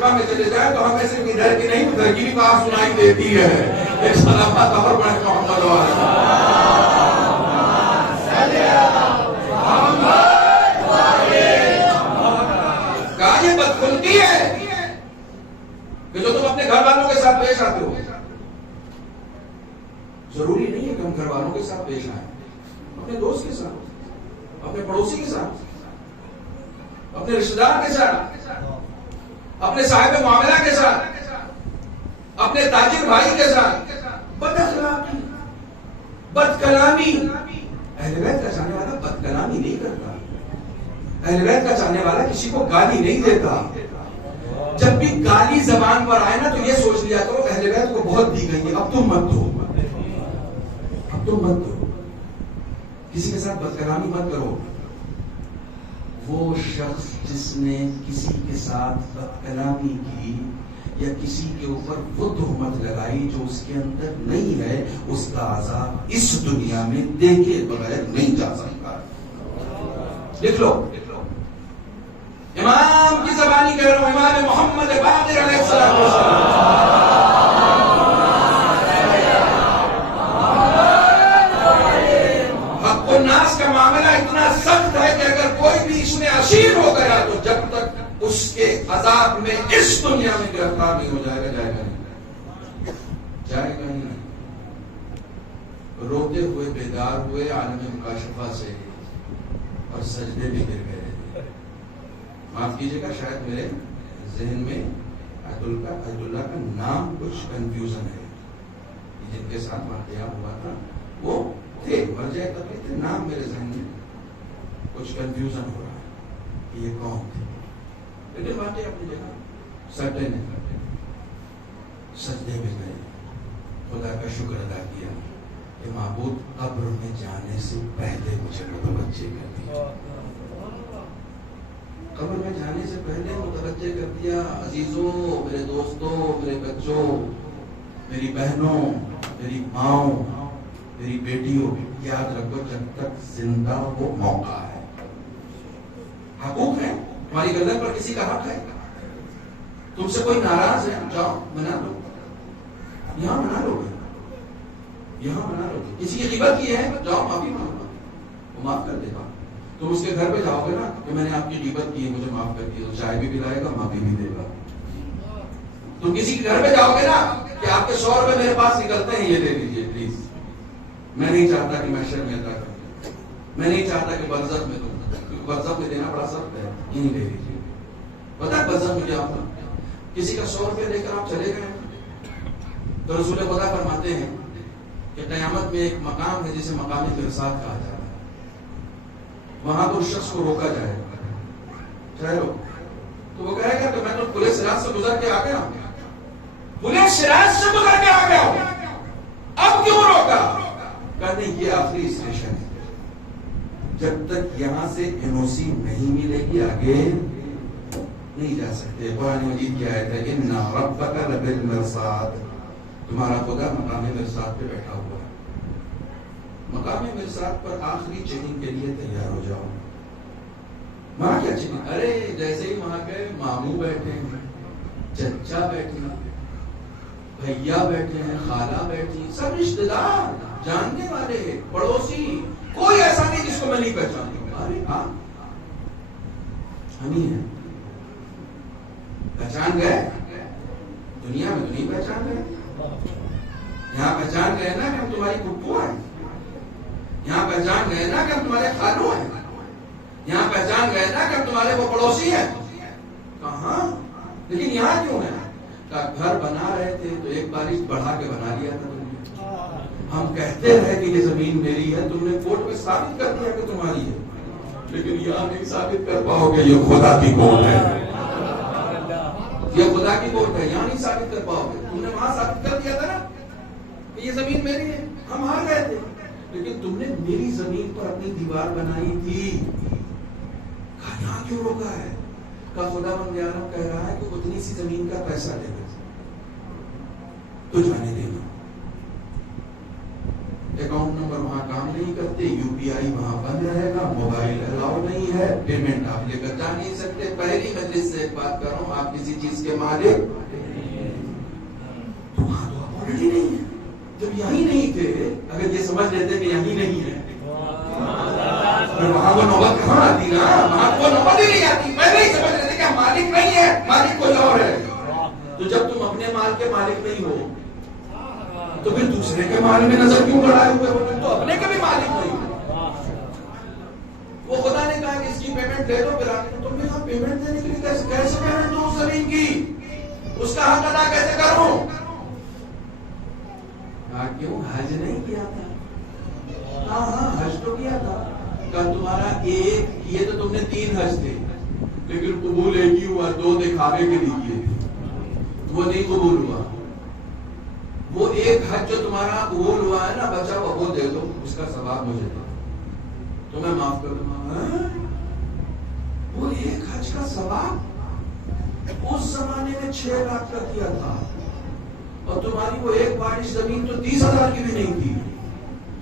میں چلے جائیں تو ہمیں صرف ادھر کی نہیں ادھر کی بھی بات سنائی دیتی ہے. ایک صلوات اور پڑھیں محمد و آل محمد. کہا یہ بدخلقی ہے کہ جو تم اپنے گھر والوں کے ساتھ پیش آتے ہو. ضروری نہیں ہے کہ ہم گھر والوں کے ساتھ پیش آئیں، اپنے دوست کے ساتھ، اپنے پڑوسی کے ساتھ، اپنے رشتہ دار کے ساتھ، اپنے صاحب معاملہ کے ساتھ، اپنے تاجر بھائی کے ساتھ بد اخلاقی، بد کلامی. اہل بیت کا چاہنے والا بد کلامی نہیں کرتا. اہل بیت کا چاہنے والا کسی کو گالی نہیں دیتا. جب بھی گالی زبان پر آئے نا تو یہ سوچ لیا کرو اہل بیت کو بہت دی گئی ہے، اب تم مت دو، اب تم مت دو. کسی کے ساتھ بد کلامی مت کرو. وہ شخص جس نے کسی کے ساتھ بد کلامی کی یا کسی کے اوپر وہ تہمت لگائی جو اس کے اندر نہیں ہے، اس کا عذاب اس دنیا میں دیکھے بغیر نہیں جا سکتا. لکھ لو، امام کی زبانی کہہ رہا ہوں، امام محمد باقر علیہ السلام. حق الناس کا معاملہ اتنا سخت ہے کہ اگر کوئی بھی اس میں اسیر ہو گیا تو جب تک اس کے عذاب میں اس دنیا میں گرفتار نہیں ہو جائے گا، جائے گا نہیں، جائے گا نہیں. روتے ہوئے بیدار ہوئے عالم مکاشفہ سے اور سجدے بھی گر گئے. معاف کیجیے گا، شاید میرے ذہن میں عبد اللہ کا نام کچھ کنفیوژن ہے. جن کے ساتھ واقعہ ہوا تھا وہ تھے، مرجع تقلید تھے، نام میرے ذہن میں کچھ کنفیوژن ہو رہا ہے کہ یہ کون تھے. لیکن واقعہ اپنی جگہ سجدے نے سجدے میں گئے، خدا کا شکر ادا کیا کہ معبود قبر میں جانے سے پہلے مجھے متوجہ کر دیا، قبر میں جانے سے پہلے متوجہ کر دیا. عزیزوں، میرے دوستوں، میرے بچوں، میری بہنوں، میری ماؤں، میری بیٹیوں، یاد رکھو جب تک زندہ وہ موقع ہے. حقوق ہے، تمہاری گردن پر کسی کا حق ہے، تم سے کوئی ناراض ہے، جاؤ منا لو، یہاں منا لو گے، یہاں منا لو گے. کسی کی غیبت کی ہے، جاؤ معافی مانگو، وہ معاف کر دے گا. تم اس کے گھر پہ جاؤ گے نا کہ میں نے آپ کی غیبت کی ہے، مجھے معاف کر دیا، تو چائے بھی پلائے گا، معافی بھی دے گا. تم کسی کے گھر پہ جاؤ گے نا کہ آپ کے 100 روپے میرے پاس نکلتے ہیں، یہ دے دیجیے پلیز، میں نہیں چاہتا کہ میں شرمندہ کروں، میں نہیں چاہتا کہ برزخ میں دوں، کیونکہ برزخ میں دینا بڑا سخت ہے، یہیں دے دیجیے. پتا ہے برزخ میں کیا ہوگا؟ کسی کا 100 روپے لے کر آپ چلے گئے تو رسول خدا فرماتے ہیں کہ قیامت میں ایک مقام ہے جسے مقام فرساد کہا جاتا ہے. وہاں تو اس شخص کو روکا جائے گا، ٹھہرو، تو وہ کہے گا کہ میں تو پورے صراط سے گزر کے آ گیا ہوں، پورے صراط سے گزر کے آ گیا ہوں، اب کیوں روکا؟ کہتے ہیں یہ آخری اسٹیشن ہے، جب تک یہاں سے NOC نہیں ملے گی آگے نہیں جا سکتے. قرآن مجید کی آیت ہے ان ربک لبالمرصاد، تمہارا خدا مقام مرصاد پہ بیٹھا ہوا ہے. مقام مرصاد پر آخری چیکنگ کے لیے تیار ہو جاؤ. وہاں کیا چیکنگ؟ ارے جیسے ہی وہاں کے ماموں بیٹھے ہیں، چچا بیٹھے ہیں، بھیا بیٹھے ہیں، خالہ بیٹھی ہیں، سب رشتے دار، جاننے والے، پڑوسی، کوئی ایسا نہیں جس کو میں نہیں پہچانتا. ارے ہاں ہم ہی ہیں. پہچان گئے؟ دنیا میں تو نہیں پہچان گئے. یہاں پہچان گئے نا کہ ہم تمہاری پھپھو ہیں، یہاں پہچان گئے نا کہ ہم تمہارے خالو ہیں، یہاں پہچان گئے نا کہ ہم تمہارے وہ پڑوسی ہیں. کہاں؟ لیکن یہاں کیوں ہے؟ گھر بنا رہے تھے تو ایک بارش بڑھا کے بنا لیا تھا تم نے. ہم کہتے رہے کہ یہ زمین میری ہے، تم نے کورٹ میں ثابت کر دیا کہ تمہاری ہے، لیکن یہاں نہیں ثابت کر پاؤ گے یہ خدا کی کورٹ ہے، یہ خدا کی کورٹ ہے، یہاں نہیں ثابت کر پاؤ گے۔ تم نے وہاں ثابت کر دیا تھا نا کہ یہ زمین میری ہے، ہم ہار گئے تھے، لیکن تم نے میری زمین پر اپنی دیوار بنائی تھی، کہا یہاں کیوں روکا ہے؟ کہا خدا بندے عالم کہہ رہا ہے کہ اتنی سی زمین کا پیسہ لے گا تو جانے دینا، اکاؤنٹ نمبر وہاں کام نہیں کرتے، یو پی آئی وہاں بند رہے گا، موبائل الاؤ نہیں ہے، پیمنٹ آپ لے کر جا نہیں سکتے۔ پہلی مجلس سے ایک بات کر رہا ہوں، آپ کسی چیز کے مالک تو وہاں تو آپ آلریڈی نہیں ہے۔ جب یہی نہیں تھے، اگر یہ سمجھ لیتے کہ یہی نہیں ہے وہاں وہ نوبت کہاں آتی نا، وہاں وہ نوبت ہی نہیں آتی، پہلے ہی سمجھ لیتے کہ مالک نہیں ہے، مالک کوئی اور ہے۔ تو جب تم اپنے مال کے مالک نہیں ہو تو پھر دوسرے کے مال میں نظر کیوں بڑھائے ہوئے ہو؟ تم تو اپنے کے بھی مالک نہیں ہو۔ وہ خدا نے کہا کہ اس کی پیمنٹ دے دو، پھر آگے تم نے کہا پیمنٹ دینے کے لیے کیسے پیمنٹ دو اس زمین کی، اس کا حق ادا کیسے کروں؟ کیوں حج نہیں کیا تھا؟ ہاں حج تو کیا تھا، کہ تمہارا ایک، یہ تو تم نے 3 حج تھے، لیکن قبول ایک ہی ہوا، 2 دکھاوے کے لیے کیے تھے، وہ نہیں قبول ہوا۔ وہ ایک حج جو تمہارا قبول ہوا ہے نا بچا، وہ دے دو، اس کا ثواب مجھے دو تو میں معاف کر دوں گا۔ وہ ایک حج کا ثواب اس زمانے میں 6 لاکھ کا کیا تھا، اور تمہاری وہ ایک بارش زمین تو 30,000 کی بھی نہیں تھی،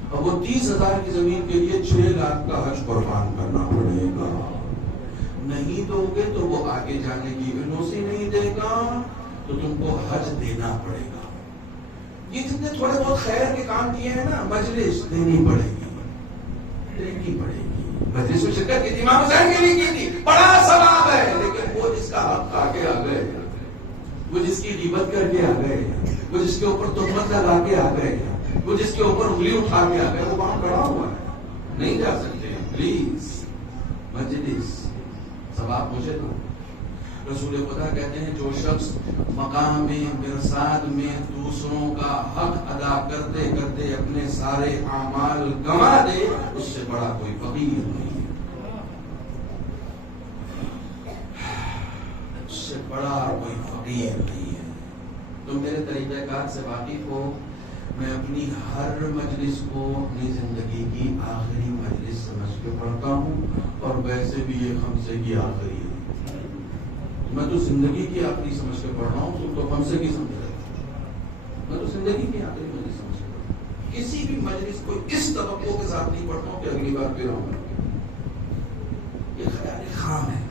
اور وہ 30,000 کی زمین کے لیے 6 لاکھ کا حج قربان کرنا پڑے گا۔ نہیں دو گے تو وہ آگے جانے کی انوسی نہیں دے گا، تو تم کو حج دینا پڑے گا۔ یہ جتنے تھوڑے بہت خیر کے کام کیے ہیں نا، مجلس دینی پڑے گی، دینی پڑے گی۔ مجلس میں شرکت کی تھی، امام حسین کے لیے کی تھی، بڑا ثواب ہے، لیکن وہ جس کا حق کھا کے آ گئے، وہ جس کی غیبت کر کے آ گئے، وہ جس کے اوپر تہمت لگا کے آ گئے، وہ جس کے اوپر انگلی اٹھا کے آ گئے، وہ وہاں کھڑا ہوا ہے، نہیں جا سکتے۔ پلیز مجلس ثواب مجھے دو۔ رسول خدا کہتے ہیں جو شخص مقام مرصاد میں دوسروں کا حق ادا کرتے کرتے اپنے سارے اعمال گنوا دے، اس سے بڑا کوئی فقیر نہیں ہے، اس سے بڑا کوئی فقیر نہیں ہے۔ تم میرے طریقہ کار سے واقف ہو، میں اپنی ہر مجلس کو اپنی زندگی کی آخری مجلس سمجھ کے پڑھتا ہوں، اور ویسے بھی یہ خمسے کی آخری ہے۔ میں تو زندگی کی آخری سمجھ کے پڑھ رہا ہوں، تم تو خمسے کی سمجھ رہے ہو۔ میں تو زندگی کی آخری مجلس سمجھ کے پڑھ رہا ہوں، کسی بھی مجلس کو اس توقع کے ساتھ نہیں پڑھتا ہوں کہ اگلی بار پھر آؤں گا۔ یہ خیال خام ہے،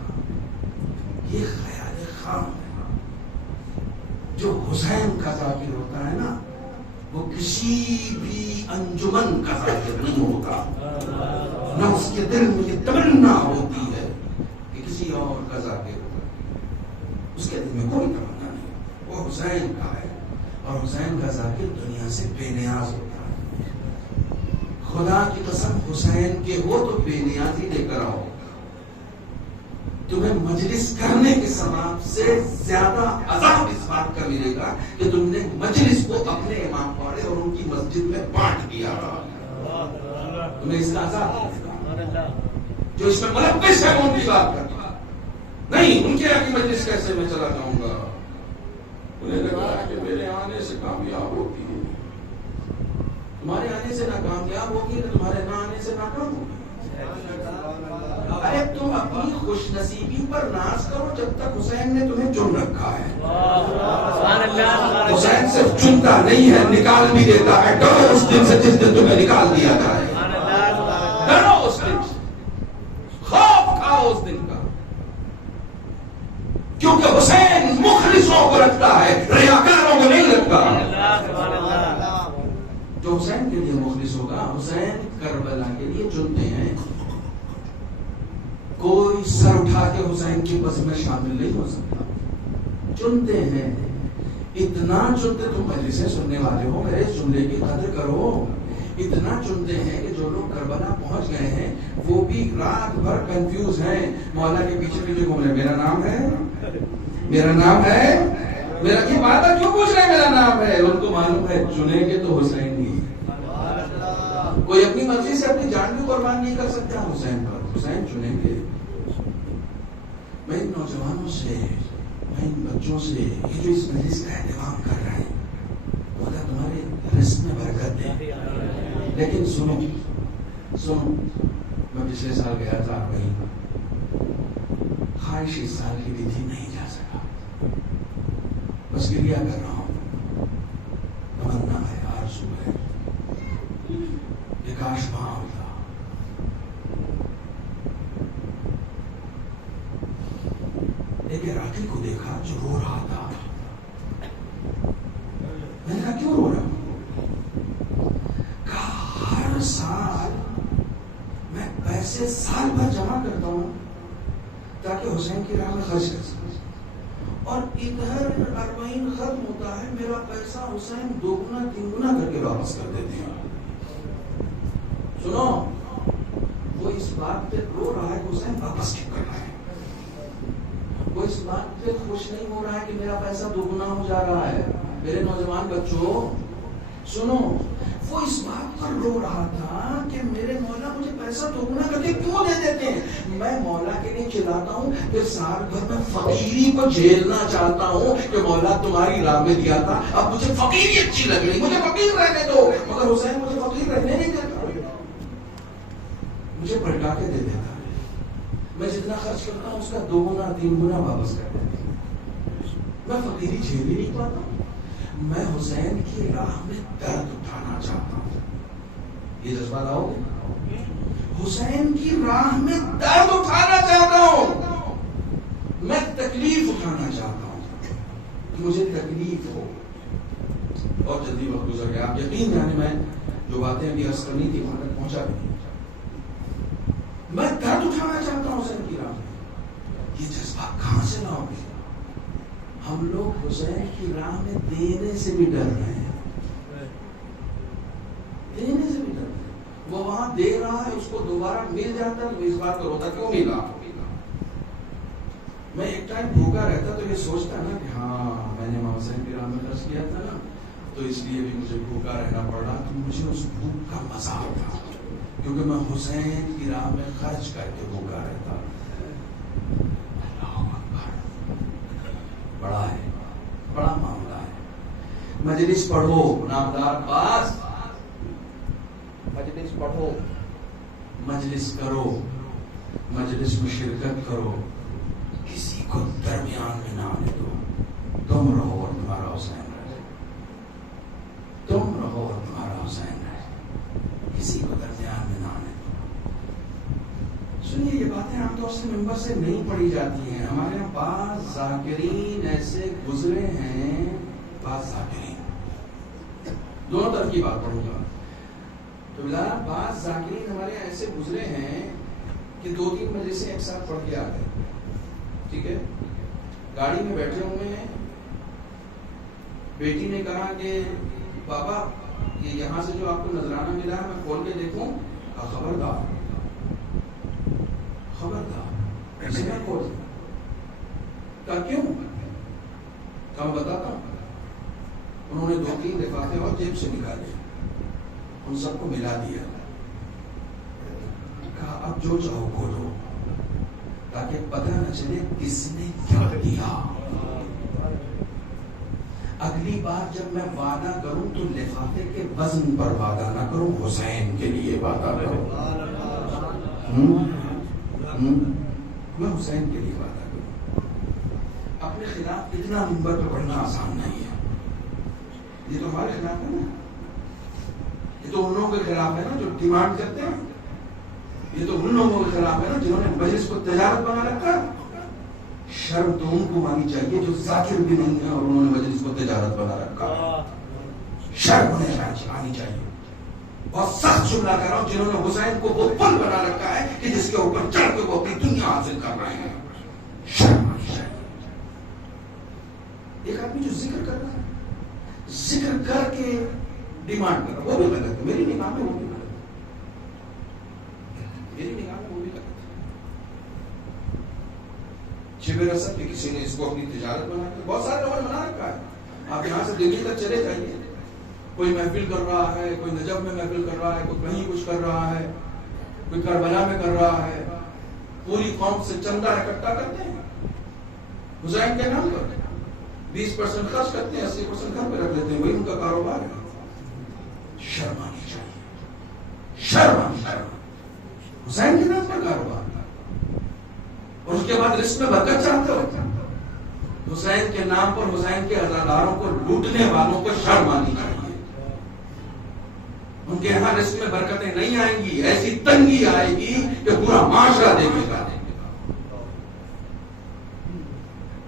یہ خیال خام ہے۔ جو حسین کا ذاکر ہوتا ہے نا، وہ کسی بھی انجمن کا ذاکر نہیں ہوتا، نہ اس کے دل میں یہ تمنا ہوتی ہے کہ کسی اور کا ذاکر ہوگا، اس کے دل میں کوئی تمنا نہیں، وہ حسین کا ہے، اور حسین کا ذاکر دنیا سے بے نیاز ہوتا ہے۔ خدا کی قسم حسین کے ہو تو بے نیازی لے کر آؤ، تمہیں مجلس کرنے کے ثواب سے زیادہ عذاب اس بات کا ملے گا کہ تم نے مجلس کو اپنے امام پاڑے اور ان کی مسجد میں بانٹ دیا، تمہیں اس کا عذاب ملے گا۔ جو اس میں ملبس ہے ان کی بات کرتا نہیں، ان کے آگے مجلس کیسے میں چلا جاؤں گا؟ انہیں لگا کہ میرے آنے سے کامیاب ہوتی ہے، تمہارے آنے سے نہ کامیاب ہوگی، نہ تمہارے نہ آنے سے ناکام ہوگی۔ ارے تم اپنی خوش نصیبی پر ناز کرو جب تک حسین نے تمہیں چن رکھا ہے۔ حسین صرف چنتا نہیں ہے، نکال بھی دیتا ہے۔ ڈرو اس دن سے جس دن تمہیں نکال دیا جائے، ڈرو اس دن سے، خوف کھاؤ اس دن کا، کیونکہ حسین مخلصوں کو رکھتا ہے، ریاکاروں کو نہیں رکھتا۔ جو حسین کے لیے مخلص ہوگا، حسین کربلا کے لیے چنتے ہیں، کوئی سر اٹھا کے حسین کی بس میں شامل نہیں ہو سکتا، چنتے ہیں، اتنا چنتے، تم مجلسیں سننے والے ہو، میرے جملے کی قدر کرو، اتنا چنتے ہیں کہ جو لوگ کربلا پہنچ گئے ہیں وہ بھی رات بھر کنفیوز ہیں، مولا کے پیچھے پیچھے گھوم رہے، میرا نام ہے، میرا نام ہے، میرا یہ بات کیوں پوچھ رہے ہیں میرا نام ہے؟ ان کو معلوم ہے چنیں گے تو حسین ہی، سے اپنی جان بھی قربان نہیں کر سکتے ہم حسین پر. حسین چنیں گے. میں ان نوجوانوں سے، میں ان بچوں سے، یہ جو اس مجلس کا اہتمام کر رہے ہیں، خدا تمہارے رزق میں برکت دے. لیکن سنو، میں پچھلے سال گیا تھا وہیں، خواہش اس سال کی بھی تھی، نہیں جا سکا. بس گریہ کر رہا ہوں. تمنا ہے، آرزو ہے کہ کاش وہاں ہوتا. ایک عراقی کو دیکھا جو رو رہا تھا. میں نے کہا کیوں رو رہا ہوں؟ کہا ہر سال میں پیسے سال بھر جمع کرتا ہوں تاکہ حسین کی راہ میں خرچ کر سکوں، اور ادھر اربعین ختم ہوتا ہے، میرا پیسہ حسین 2 گنا 3 گنا کر کے واپس کر دیتے ہیں. سنو، وہ اس بات پہ رو رہا ہے کہ حسین واپس کیوں کر رہا ہے. وہ اس بات پہ خوش نہیں ہو رہا ہے کہ میرا پیسہ 2 گنا ہو جا رہا ہے. میرے نوجوان بچوں سنو، وہ اس بات پر رو رہا تھا کہ میرے مولا مجھے پیسہ 2 گنا کر کے کیوں دے دیتے ہیں. میں مولا کے لیے چلاتا ہوں، پھر سال بھر میں فقیری کو جھیلنا چاہتا ہوں کہ مولا تمہاری راہ میں دیا تھا، اب مجھے فقیری اچھی لگ رہی، مجھے فقیر رہنے دو. مگر حسین مجھے فقیر رہنے نہیں دیتا، مجھے پلٹا کے دے دیتا. میں جتنا خرچ کرتا ہوں اس کا 2 گنا 3 گنا واپس کر دیتا ہوں. میں فقیری جھیل ہی نہیں پاتا. میں حسین کی راہ میں درد اٹھانا چاہتا ہوں. یہ جذبہ لاؤ گے؟ حسین کی راہ میں درد اٹھانا چاہتا ہوں. میں تکلیف اٹھانا چاہتا ہوں کہ مجھے تکلیف ہو. اور جلدی وقت گزر گیا. آپ یقین جانے میں جو باتیں ابھی عرض کرنی تھی وہاں تک پہنچا بھی نہیں. میں درد اٹھانا چاہتا ہوں حسین کی راہ میں. یہ جذبہ کہاں سے لاؤ گے؟ ہم لوگ حسین کی راہ میں دینے سے بھی ڈر رہے ہیں. دینے سے بھی ڈر رہے ہیں. وہ وہاں دے رہا ہے، اس کو دوبارہ مل جاتا ہے تو اس بات پر ہوتا کیوں ملا. میں ایک ٹائم بھوکا رہتا تو یہ سوچتا نا کہ ہاں میں نے حسین کی راہ میں خرچ کیا تھا نا، تو اس لیے بھی مجھے بھوکا رہنا پڑا. تو مجھے اس بھوک کا مزہ آتا کیونکہ میں حسین کی راہ میں خرچ کر کے بھوکا رہتا. بڑا ہے، بڑا معاملہ ہے. مجلس پڑھو نامدار پاس، مجلس پڑھو، مجلس کرو، مجلس میں شرکت کرو. کسی کو درمیان میں نہ آنے دو. تم رہو اور تمہارا حسین رہے. تم رہو اور تمہارا حسین رہے. کسی کو درمیان میں نہ آنے دو. سنیے، یہ باتیں عام طور سے ممبر سے نہیں پڑھی جاتی ہیں. ہمارے یہاں بعض ذاکرین ایسے گزرے ہیں، بعض ذاکرین، دونوں طرف کی بات پڑھوں گا. تو بعض ذاکرین ہمارے یہاں ایسے گزرے ہیں کہ 2-3 مجلسیں ایک ساتھ پڑھ کے آ گئے. ٹھیک ہے، گاڑی میں بیٹھے ہوئے ہیں، بیٹی نے کہا کہ بابا یہ یہاں سے جو آپ کو نذرانہ ملا ہے میں کھول کے دیکھوں. خبردار خبردار ایسے نہ کھول. کہا کیوں؟ کہا میں بتاتا ہوں. انہوں نے 2-3 لفافے اور جیب سے نکالے، ان سب کو ملا دیا. کہا اب جو چاہو کھولو تاکہ پتہ نہ چلے کس نے کیا دیا. اگلی بار جب میں وعدہ کروں تو لفافے کے وزن پر وعدہ نہ کروں، حسین کے لیے وعدہ کروں. میں حسین کے لیے وعدہ کروں. اپنے خلاف اتنا منبر پہ پڑھنا آسان نہیں ہے. یہ تو ہمارے خلاف ہے نا، یہ تو ان لوگوں کے خلاف ہے نا جو ڈیمانڈ کرتے ہیں. یہ تو ان لوگوں کے خلاف ہے نا جنہوں نے مجلس کو تجارت بنا رکھا. شرم تو ان کو آنی چاہیے جو ذاکر بھی نہیں ہے اور انہوں نے مجلس کو تجارت بنا رکھا. شرم انہیں آنی چاہیے. اور سخت جملہ کر رہا ہوں جنہوں نے حسین کو وہ پل بنا رکھا ہے کہ جس کے اوپر چڑھ کے وہ اپنی دنیا حاصل کر رہے ہیں. شرم آنی چاہیے. ایک آدمی جو ذکر کر رہا ہے، ذکر کر کے ڈیمانڈ کر رہا ہے، وہ بھی غلط ہے. میری نگاہ میں وہ بھی غلط ہے. میری نگاہ میں وہ بھی غلط ہے. شبر رسد کہ کسی نے اس کو اپنی تجارت بنا کے، بہت سارے لوگوں نے بنا رکھا ہے. آپ یہاں سے دلی تک چلے جائیے، کوئی محفل کر رہا ہے، کوئی نجف میں محفل کر رہا ہے، کوئی کہیں کچھ کر رہا ہے، کوئی کربلا میں کر رہا ہے، پوری قوم سے چندہ اکٹھا کرتے ہیں حسین کے نام پر، 20% خرچ کرتے ہیں، 80% گھر پہ رکھ لیتے ہیں، وہی ان کا کاروبار ہے. شرم آنی چاہیے، شرم آنی چاہیے. حسین کے نام پر کاروبار، اور اس کے بعد رزق میں برکت چاہتے ہو. حسین کے نام پر حسین کے عزاداروں کو لوٹنے والوں کو شرم آنی چاہیے. ان کے یہاں رزق میں برکتیں نہیں آئیں گی، ایسی تنگی آئے گی کہ پورا معاشرہ دیکھے گا.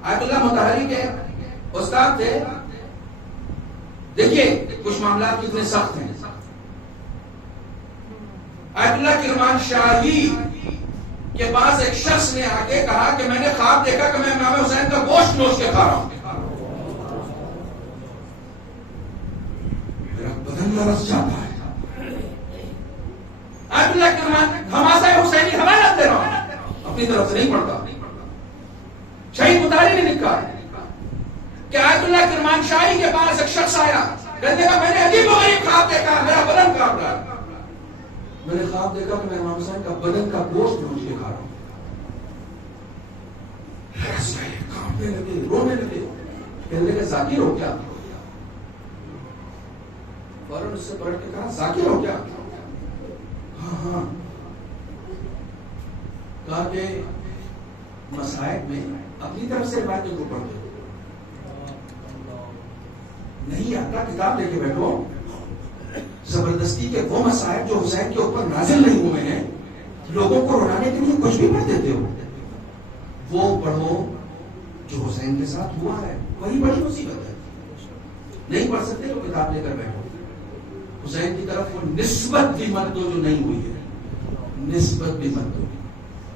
آیت اللہ مطہری کے استاد تھے. دیکھیے کچھ معاملات کتنے سخت ہیں. آیت اللہ کرمان شاہی کے پاس ایک شخص نے آ کے کہا کہ میں نے خواب دیکھا کہ میں امام حسین کا گوشت نوچ کے کھا رہا ہوں. میرا بدن لرز جاتا ہے. آیت اللہ کرمان حماسہ حسینی حوالہ دے رہا ہوں، اپنی طرف سے نہیں پڑھتا. شہید مطہری نے لکھا کہ آیت اللہ کرمان شاہی کے پاس ایک شخص آیا، کہنے کا میں نے عجیب و غریب خواب دیکھا، میرا بدن کانپ رہا ہے. میں نے خواب دیکھا کہ میں امام حسین کا بدن کا گوشت نوچ کے کھا رہا ہوں. کانپنے لگے، رونے لگے. کہنے لگے ذاکر ہو کیا؟ فوراً اس سے پلٹ کے کہا ذاکر ہو کیا؟ ہاں. کہا کہ مصائب میں اپنی طرف سے روایتوں کو پڑھ دو، نہیں آتا کتاب لے کے بیٹھو. زبردستی کے وہ مصائب جو حسین کے اوپر نازل نہیں ہوئے ہیں، لوگوں کو رلانے کے لیے کچھ بھی پڑھ دیتے ہو. وہ پڑھو جو حسین کے ساتھ ہوا ہے، وہی بڑی مصیبت ہے. نہیں پڑھ سکتے تو کتاب لے کر بیٹھو. حسین کی طرف وہ نسبت بھی مت دو جو نہیں ہوئی ہے، نسبت بھی مت دو.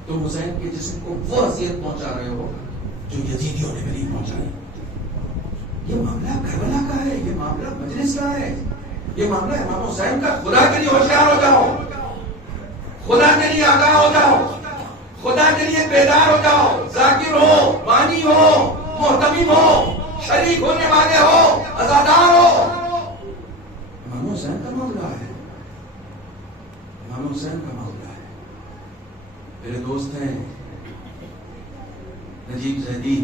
تم حسین کے جسم کو وہ اذیت پہنچا رہے ہو جو یزیدیوں نے بھی نہیں پہنچائی. یہ معاملہ کربلا کا ہے، یہ معاملہ مجلس کا ہے، یہ معاملہ امام حسین کا. خدا کے لیے ہوشیار ہو جاؤ، خدا کے لیے آگاہ ہو جاؤ، خدا کے لیے بیدار ہو جاؤ. ذاکر ہو، بانی ہو، محتمم ہو، شریک ہونے والے ہو، عزادار ہو. امام حسین کا معاملہ ہے، امام حسین کا معاملہ ہے. میرے دوست ہیں نجیب زیدی،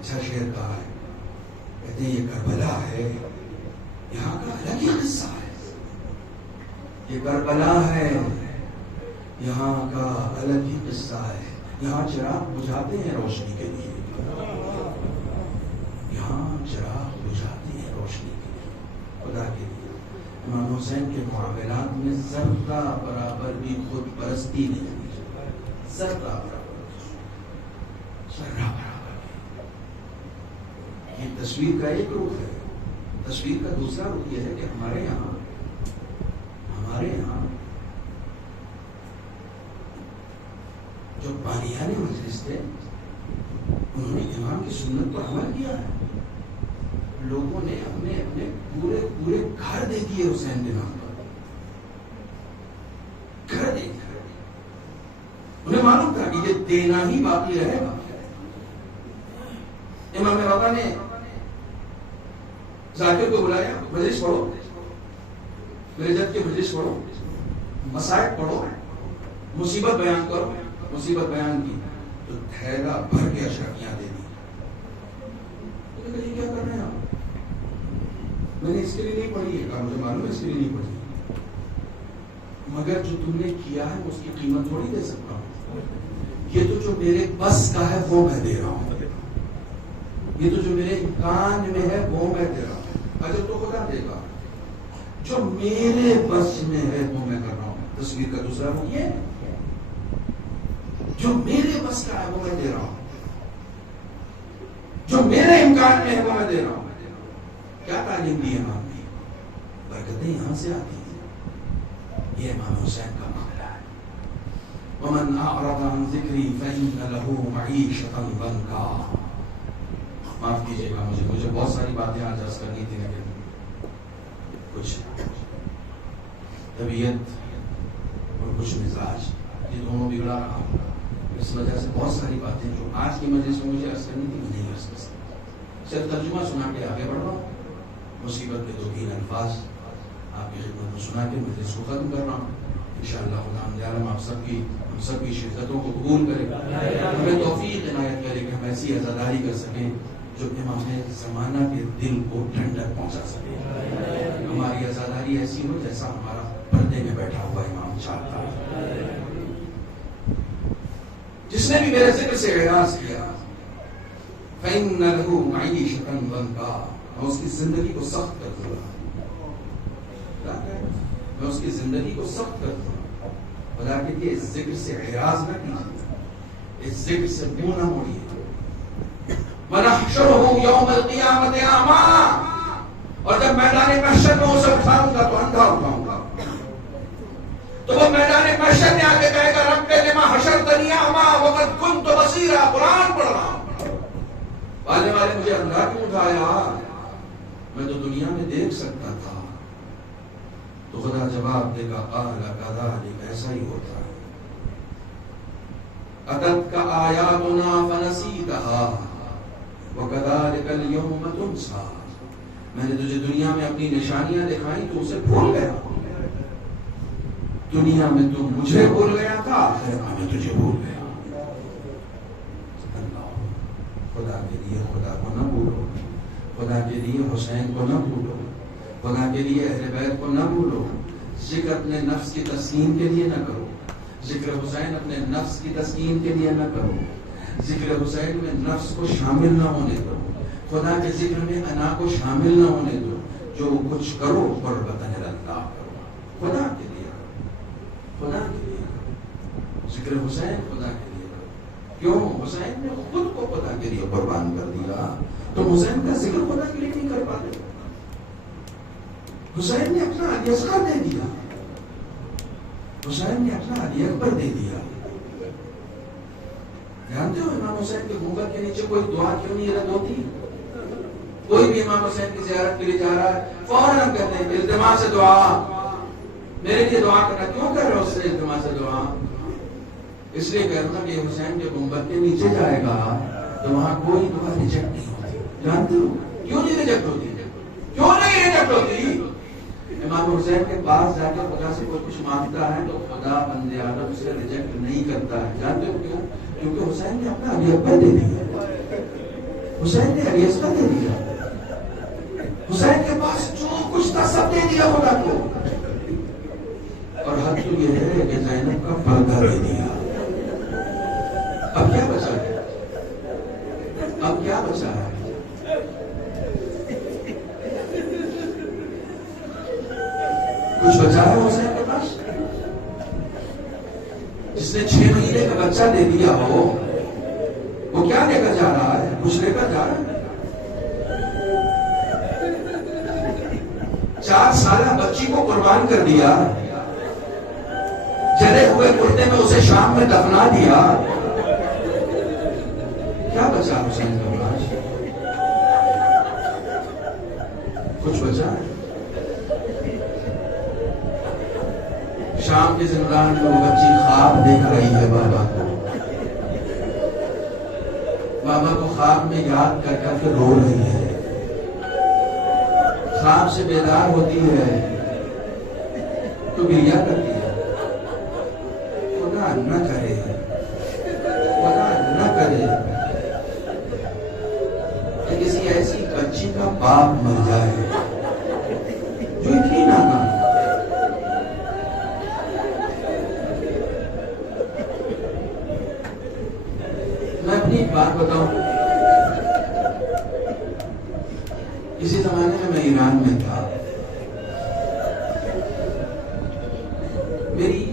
اچھا شعر کہا ہے. کہتے ہیں یہ کربلا ہے، یہاں کا الگ ہی قصہ ہے. یہ کربلا ہے، یہاں کا الگ ہی قصہ ہے. یہاں چراغ بجھاتے ہیں روشنی کے لیے، یہاں چراغ بجھاتے ہیں روشنی کے لیے، خدا کے لیے. امام حسین کے معاملات میں ذرہ برابر بھی خود پرستی نہیں ہوئی، ذرہ برابر. یہ تصویر کا ایک رخ ہے. تصویر کا دوسرا رخ یہ ہے کہ ہمارے یہاں جو بانیان مجلس تھے، انہوں نے امام کی سنت پر عمل کیا ہے. لوگوں نے اپنے پورے گھر دے دیے حسین کے نام پر، گھر دے دیے. انہیں معلوم تھا کہ یہ دینا ہی باقی رہے گا. امام بابا نے ذاکر کو بلایا، مجلس پڑھو، میرے جد کے مجلس پڑھو، مصائب پڑھو، مصیبت بیان کرو. مصیبت بیان کی تو تھیلا بھر کے اشرفیاں دے دی. یہ کیا کر رہے ہیں آپ؟ میں نے اس کے لیے نہیں پڑھی ہے. کہا مجھے معلوم ہے اس کے لیے نہیں پڑھی، مگر جو تم نے کیا ہے اس کی قیمت تھوڑی دے سکتا ہوں. یہ تو جو میرے بس کا ہے وہ میں دے رہا ہوں، یہ تو جو میرے امکان میں ہے وہ میں دے رہا ہوں. اجر تو خدا دے گا. جو میرے بس میں ہے وہ میں کر رہا ہوں. تصویر کا دوسرا رخ یہ ہے، جو میرے بس کا ہے وہ میں دے رہا ہوں، جو میرے امکان میں ہے وہ میں دے رہا ہوں. کیا تعلیم دی امام نے؟ برکتیں یہاں سے آتی ہیں. یہ امام حسین کا معاملہ ہے. ومن اعرض عن ذکری فإن له معیشۃ ضنکا. معاف کیجیے گا مجھے بہت ساری باتیں آج عرض کرنی تھی، لیکن کچھ طبیعت اور کچھ مزاج یہ دونوں بگڑا رہا. اس وجہ سے بہت ساری باتیں جو آج کی مجلس میں مجھے عرض کرنی تھی میں نہیں عرض کر سکتا. صرف ترجمہ سنا کے آگے بڑھ رہا ہوں. مصیبت کے 2-3 الفاظ آپ کی خدمت میں سنا کے مجلس کو ختم کر رہا ہوں. انشاءاللہ خدا عالم آپ سب کی شرکتوں کو قبول کرے, ہمیں توفیق عنایت کرے کہ ہم ایسی عزاداری کر سکیں جو امام زمانہ کے دل کو ٹھنڈک پہنچا سکے. ہماری عزاداری ایسی ہو جیسا ہمارا پردے میں بیٹھا ہوا امام چاہتا ہے. جس نے بھی میرے ذکر سے اعراض کیا فَإِنَّ لَهُ مَعِيشَةً ضَنْكَا, میں اس کی زندگی کو سخت کر دوں گا, میں اس کی زندگی کو سخت کر دوں گا. خدا کہتی ہے اس ذکر سے اعراض نہ کیجیے, اس ذکر سے منہ نہ موڑیے. وَنَحْشُرُهُ يَوْمَ الْقِيَامَةِ أَعْمَىٰ, اور جب میدان محشر میں اسے اٹھاؤں گا تو اندھا اٹھاؤں گا. تو وہ میدان محشر میں آ کے کہے گا رب لما حشرتنی اعمیٰ وقد كنت بصیرا, قرآن پڑھ رہا ہوں, والے مجھے اندھا کیوں اٹھایا, میں تو دنیا میں دیکھ سکتا تھا. تو خدا جواب دے گا قال كذلك, ایسا ہی ہوتا ہے. اتتک آیاتنا فنسیتها وكذلك اليوم تنسى, میں نے تجھے دنیا میں اپنی نشانیاں دکھائیں تو اسے بھول گیا. دنیا میں تو مجھے بھول گیا تھا, آخرت میں تجھے بھول گیا. خدا کے لیے خدا کو نہ بھولو, خدا کے لیے حسین کو نہ بھولو, خدا کے لیے اہل بیت کو نہ بھولو. ذکر اپنے نفس کی تسکین کے لیے نہ کرو, ذکر حسین اپنے نفس کی تسکین کے لیے نہ کرو, ذکر حسین میں نفس کو شامل نہ ہونے دو, خدا کے ذکر میں انا کو شامل نہ ہونے دو. جو کچھ کرو قربتاً اللہ کرو, خدا کے لیے کرو, خدا کے لیے کرو. ذکر حسین خدا کے لیے کرو. کیوں؟ حسین نے خود کو خدا کے لیے قربان کر دیا, تو حسین کا ذکر خدا کے لیے نہیں کر پاتے. حسین نے اپنا علی اصغر دے دیا, حسین نے اپنا علی اکبر دے دیا. جانتے ہو امام حسین کے گنبد کے نیچے کوئی دعا کیوں نہیں رد ہوتی؟ کوئی بھی امام حسین کی زیارت کے لیے جا رہا ہے فوراً ہم کہتے ہیں التماع سے دعا, میرے لیے دعا کرنا. کیوں کر رہے ہو اس سے التماع سے دعا؟ اس لیے کہتا کہ حسین کے گنبد کے نیچے جائے گا تو وہاں کوئی دعا ریجیکٹ نہیں ہوتی. جانتے ہو کیوں نہیں ریجیکٹ ہوتی؟ کیوں نہیں ریجیکٹ ہوتی؟ امام حسین کے پاس جا کے خدا سے کوئی کچھ مانگتا ہے تو خدا بندے آدم سے ریجیکٹ نہیں کرتا ہے. جانتے ہو کیوں؟ کیونکہ حسین نے اپنا علی اکبر دے دیا, حسین نے علی اصغر دے دیا, حسین کے پاس جو کچھ تھا سب دے دیا خدا کو. اور حد تو یہ ہے کہ زینب کا پردہ دے دیا. اب کیا بچا ہے؟ اب کیا بچا ہے؟ کچھ بچا ہے حسین کے پاس؟ جس نے 6 مہینے کا بچہ دے دیا ہو وہ کیا لے کر جا رہا ہے؟ کچھ لے کر جا رہا ہے. 4 سالہ بچی کو قربان کر دیا, جلے ہوئے کرتے میں اسے شام میں دفنا دیا. کیا بچا حسین کا پاس؟ کچھ بچا ہے؟ شام کے زندان میں وہ بچی خواب دیکھ رہی ہے بابا کو, بابا کو خواب میں یاد کر کر کے رو رہی ہے. خواب سے بیدار ہوتی ہے تو گریہ کرتی ہے. خدا نہ کرے, خدا نہ کرے کہ کسی ایسی بچی کا باپ مر جائے جو اتنی ناکام. میں اپنی ایک بات بتاؤں, کسی زمانے میں ایران میں تھا, میری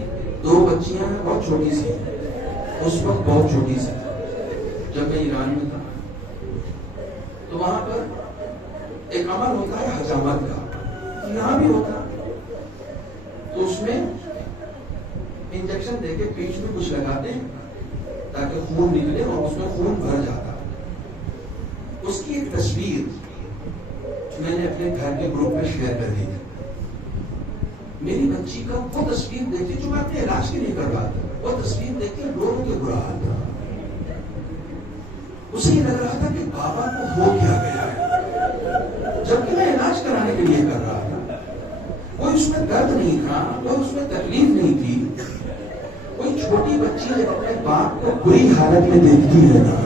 2 بچیاں بہت چھوٹی سی, اس وقت بہت چھوٹی سی. جب میں ایران میں تھا تو وہاں پر ایک عمل ہوتا ہے حجامت کا, یہاں بھی ہوتا. تو اس میں انجیکشن دے کے پیٹ میں کچھ لگاتے ہیں تاکہ خون نکلے اور اس میں خون بھر جاتا. اس کی ایک تصویر میں نے اپنے گھر کے گروپ میں شیئر کر دی. میری بچی کا وہ تصویر دیکھی جو میں اپنے علاج کے لیے کر رہا تھا, وہ تصویر دیکھ کے رو کے برا حال تھا. اسے یہ لگ رہا تھا کہ بابا کو ہو کیا گیا ہے. جبکہ میں علاج کرانے کے لیے کر رہا تھا. کوئی اس میں درد نہیں تھا, کوئی اس میں تکلیف نہیں تھی. کوئی چھوٹی بچی جب اپنے باپ کو بری حالت میں دیکھتی ہے نا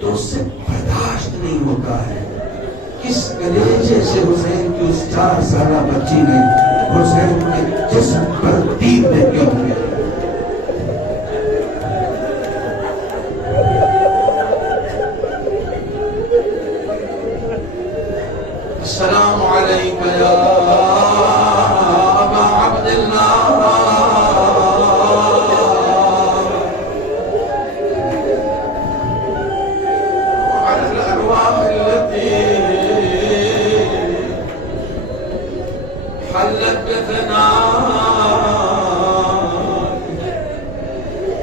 تو اس سے برداشت نہیں ہوتا ہے. کس کلیجے سے حسین کی اس 4 سالہ بچی نے حسین کے جسم پر تیر دیتے ہوئے. السلام علیکم یا ابا عبداللہ وعلى الأرواح التي حلت بثناء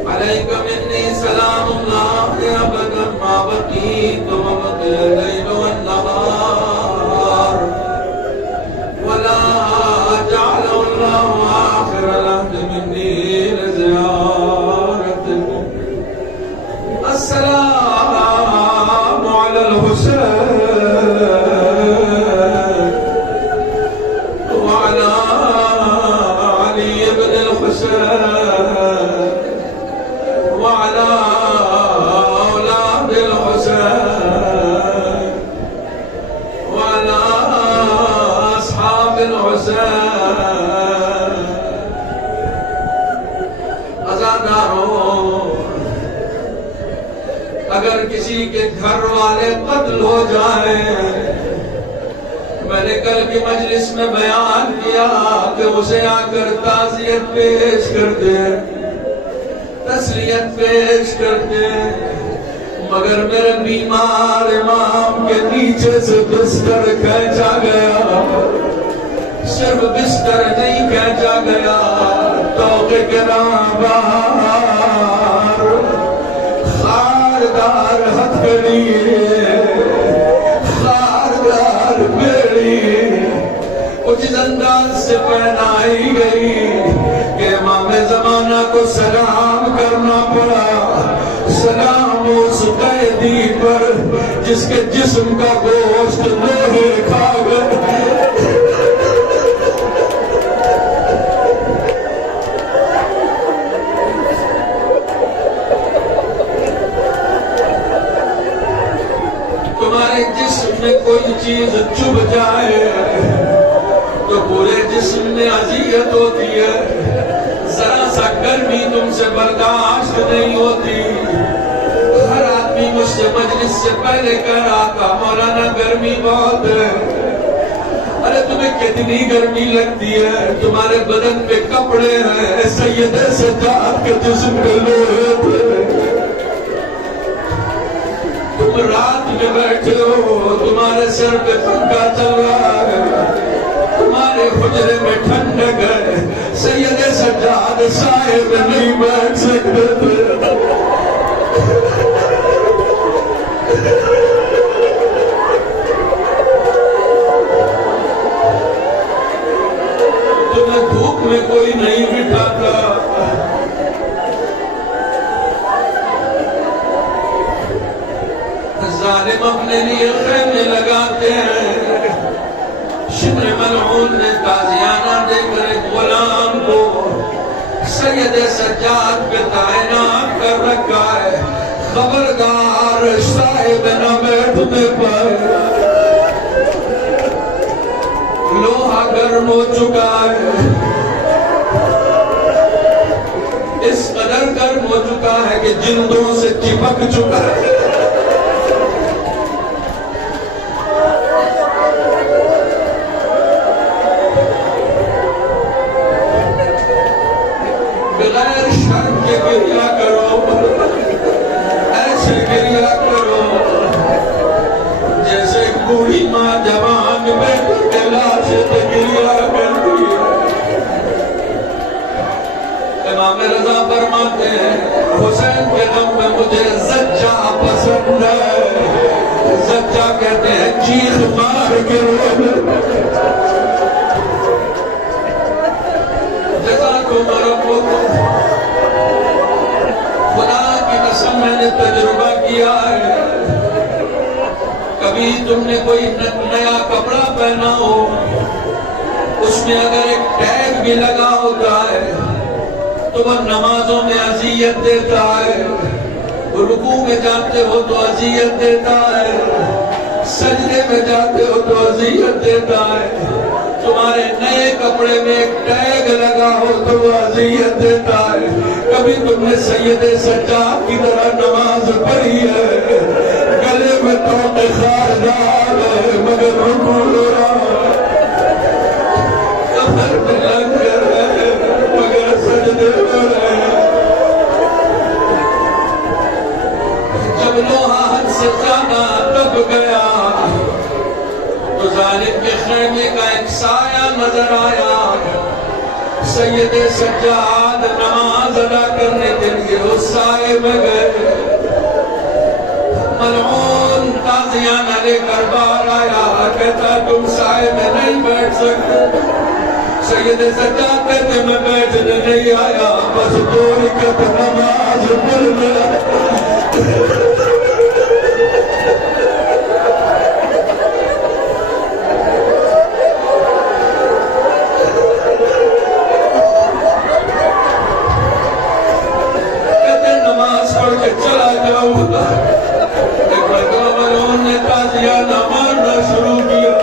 عليك مني سلام الله أبدا ما بقيت وبقي الليل والنهار السلام على الحسين وعلى علي بن الحسين وعلى أولاد الحسين وعلى أصحاب الحسين. عزاداروں, اگر کسی کے گھر والے قتل ہو جائیں, میں نے کل کی مجلس میں بیان کیا کہ اسے آ کر تعزیت پیش کر دے, تسلیت پیش کر دے. مگر میرے بیمار امام کے نیچے سے بستر کھینچا گیا, صرف بستر نہیں کھینچا گیا, توقع کے نامبار خاردار ہتھکڑی, خاردار بیڑی کچھ انداز سے پہنائی گئی کہ امام زمانہ کو سلام کرنا پڑا. سلام اس قیدی پر جس کے جسم کا گوشت لوہے کھا گئے. جسم میں کوئی چیز چبھ جائے تو پورے جسم میں اذیت ہوتی ہے, ذرا سا گرمی تم سے برداشت نہیں ہوتی. ہر آدمی مجھ سے مجلس سے پہلے کہہ رہا تھا مولانا گرمی بہت ہے. ارے تمہیں کتنی گرمی لگتی ہے, تمہارے بدن پہ کپڑے ہیں, سید سجاد کے جسم پہ لوہے تھے. تم رات میں بیٹھے ہو, تمہارے سر پہ پنکھا چل رہا ہے, تمہارے حجرے میں ٹھنڈک ہے. سید سجاد سائے میں نہیں بیٹھ سکتے تھے. تمہیں دھوپ میں کوئی نہیں بٹھاتا. ظالم اپنے لیے خیمے لگاتے ہیں. شمر ملعون نے تازیانہ دے کر ایک غلام کو سید سجاد پہ تعینات کر رکھا ہے, خبردار صاحب نہ بیٹھنے پر. لوہا گرم ہو چکا ہے, اس قدر گرم ہو چکا ہے کہ جلدوں سے چپک چکا ہے. بغیر شرم کے گریہ کرو, ایسے گریہ کرو جیسے بوڑھی ماں جوان بیٹے کے لاشے پہ گریہ کرتی ہے. امام رضا فرماتے ہیں حسین کے غم میں مجھے زجہ پسند ہے. زجہ کہتے ہیں چیخ مار کے رونے. جزاکم ربکم. خدا کی قسم میں نے تجربہ کیا ہے, کبھی تم نے کوئی نیا کپڑا پہنا ہو، اس میں اگر ایک ٹیگ بھی لگا ہوتا ہے تو وہ نمازوں میں اذیت دیتا ہے، رکوع میں جاتے ہو تو اذیت دیتا ہے، سجدے میں جاتے ہو تو اذیت دیتا ہے، تمہارے نئے کپڑے میں ایک ٹیگ لگا ہو تو وہ اذیت دیتا ہے۔ کبھی تم نے سید سجاد کی طرح نماز پڑھی ہے، گلے میں تو خاردار ہے مگر رکوع ہو رہا ہے، کمر میں لنگر ہے مگر سجدے میں ہے۔ جب لوہا حد سے زیادہ دب گیا تو ظالم کے خیمے کا ایک سایہ نظر آیا، سید سجاد نماز ادا کرنے کے لیے اس سائے میں گئے، ملعون تازیانہ لے کر باہر آیا، کہتا تم سائے میں نہیں بیٹھ سکتے۔ سید سجاد کہتے میں بیٹھنے نہیں آیا، بس 2 رکعت نماز پڑھنا۔ چلا جاؤں گا، ایک مرتبہ ملعون نے تازیانہ مارنا شروع کیا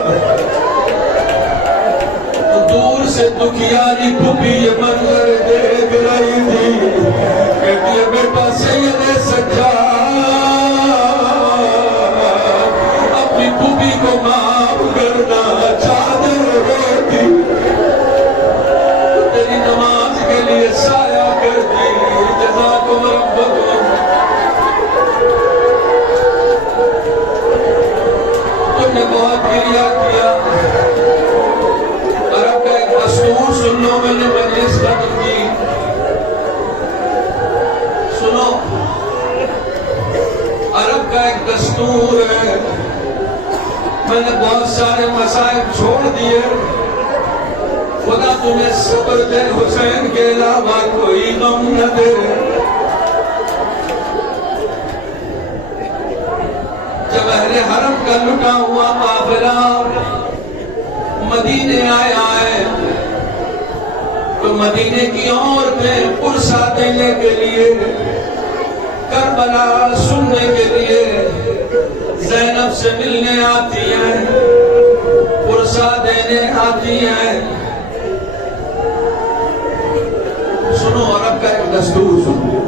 تو دور سے دکھیاری پھوپھی یہ منظر دیکھ رہی تھی، کہتی ہے بیٹا سید سجاد اپنی پھوپھی کو معاف کرنا، چادر روتی تیری نماز کے لیے سایہ کرتی، جزاکم ربکم۔ نے بہت گریہ کیا، عرب کا ایک دستور سن لو، میں نے مجلس ختم کی، سنو، عرب کا ایک دستور ہے، میں نے بہت سارے مسائل چھوڑ دیے، خدا تمہیں صبر دے حسین کے علاوہ کوئی غم نہ دے۔ جب اہل حرم کا لٹا ہوا قافلہ مدینے آیا ہے تو مدینے کی عورتیں پرسہ دینے کے لیے، کربلا سننے کے لیے زینب سے ملنے آتی ہیں، پرسہ دینے آتی ہیں۔ سنو عرب کا ایک دستور سنو،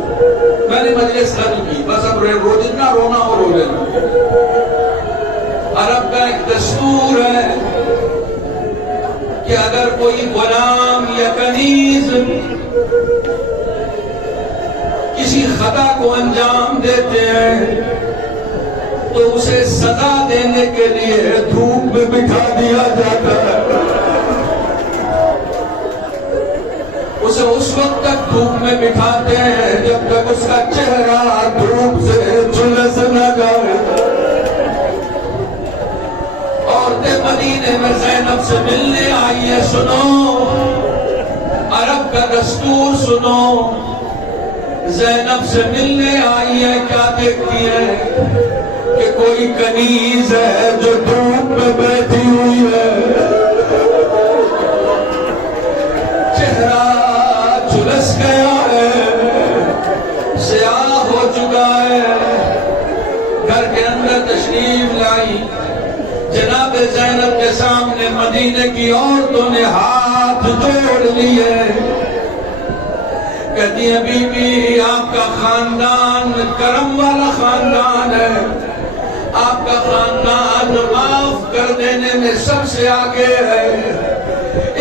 میں نے مجلس ختم کی، بس اب جتنا رونا ہو رو لینا۔ عرب کا ایک دستور ہے کہ اگر کوئی غلام یا کنیز کسی خطا کو انجام دیتے ہیں تو اسے سزا دینے کے لیے دھوپ میں بٹھا دیا جاتا ہے، اسے اس وقت تک دھوپ میں بٹھاتے ہیں جب تک اس کا چہرہ دھوپ سے جھلس نہ جائے۔ عورتیں مدینے میں زینب سے ملنے آئی ہے، سنو عرب کا دستور سنو، زینب سے ملنے آئی ہے، کیا دیکھتی ہے کہ کوئی کنیز ہے جو دھوپ میں بیٹھی ہوئی ہے، چہرہ جھلس گیا ہے، سیاہ ہو چکا ہے، گھر کے اندر تشریف لائی، جناب زینب کے سامنے مدینے کی عورتوں نے ہاتھ جوڑ لیے، کہتی ہیں بی بی آپ کا خاندان کرم والا خاندان ہے، آپ کا خاندان معاف کر دینے میں سب سے آگے ہے،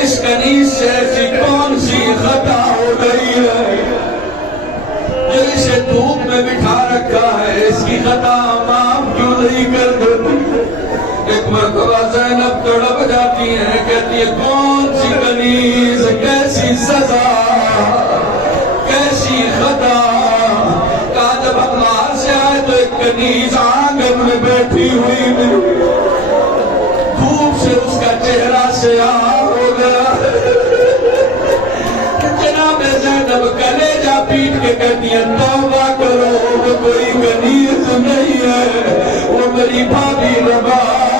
اس کنیز سے ایسی کون سی خطا ہو گئی ہے جو اسے دھوپ میں بٹھا رکھا ہے، اس کی خطا معاف کیوں نہیں کر دیتی؟ ایک مرتبہ زینب تڑپ جاتی ہے، کہتی ہے کون سی کنیز، کیسی سزا، کیسی خطا؟ کہا جب ہم باہر سے آئے تو ایک کنیز آنگن میں بیٹھی ہوئی ملی، دھوپ سے اس کا چہرہ سیاہ ہو گیا۔ جناب زینب کلیجہ پیٹ کے کہتی ہے توبہ کرو، وہ کوئی کنیز نہیں ہے، وہ میری بھابھی رباب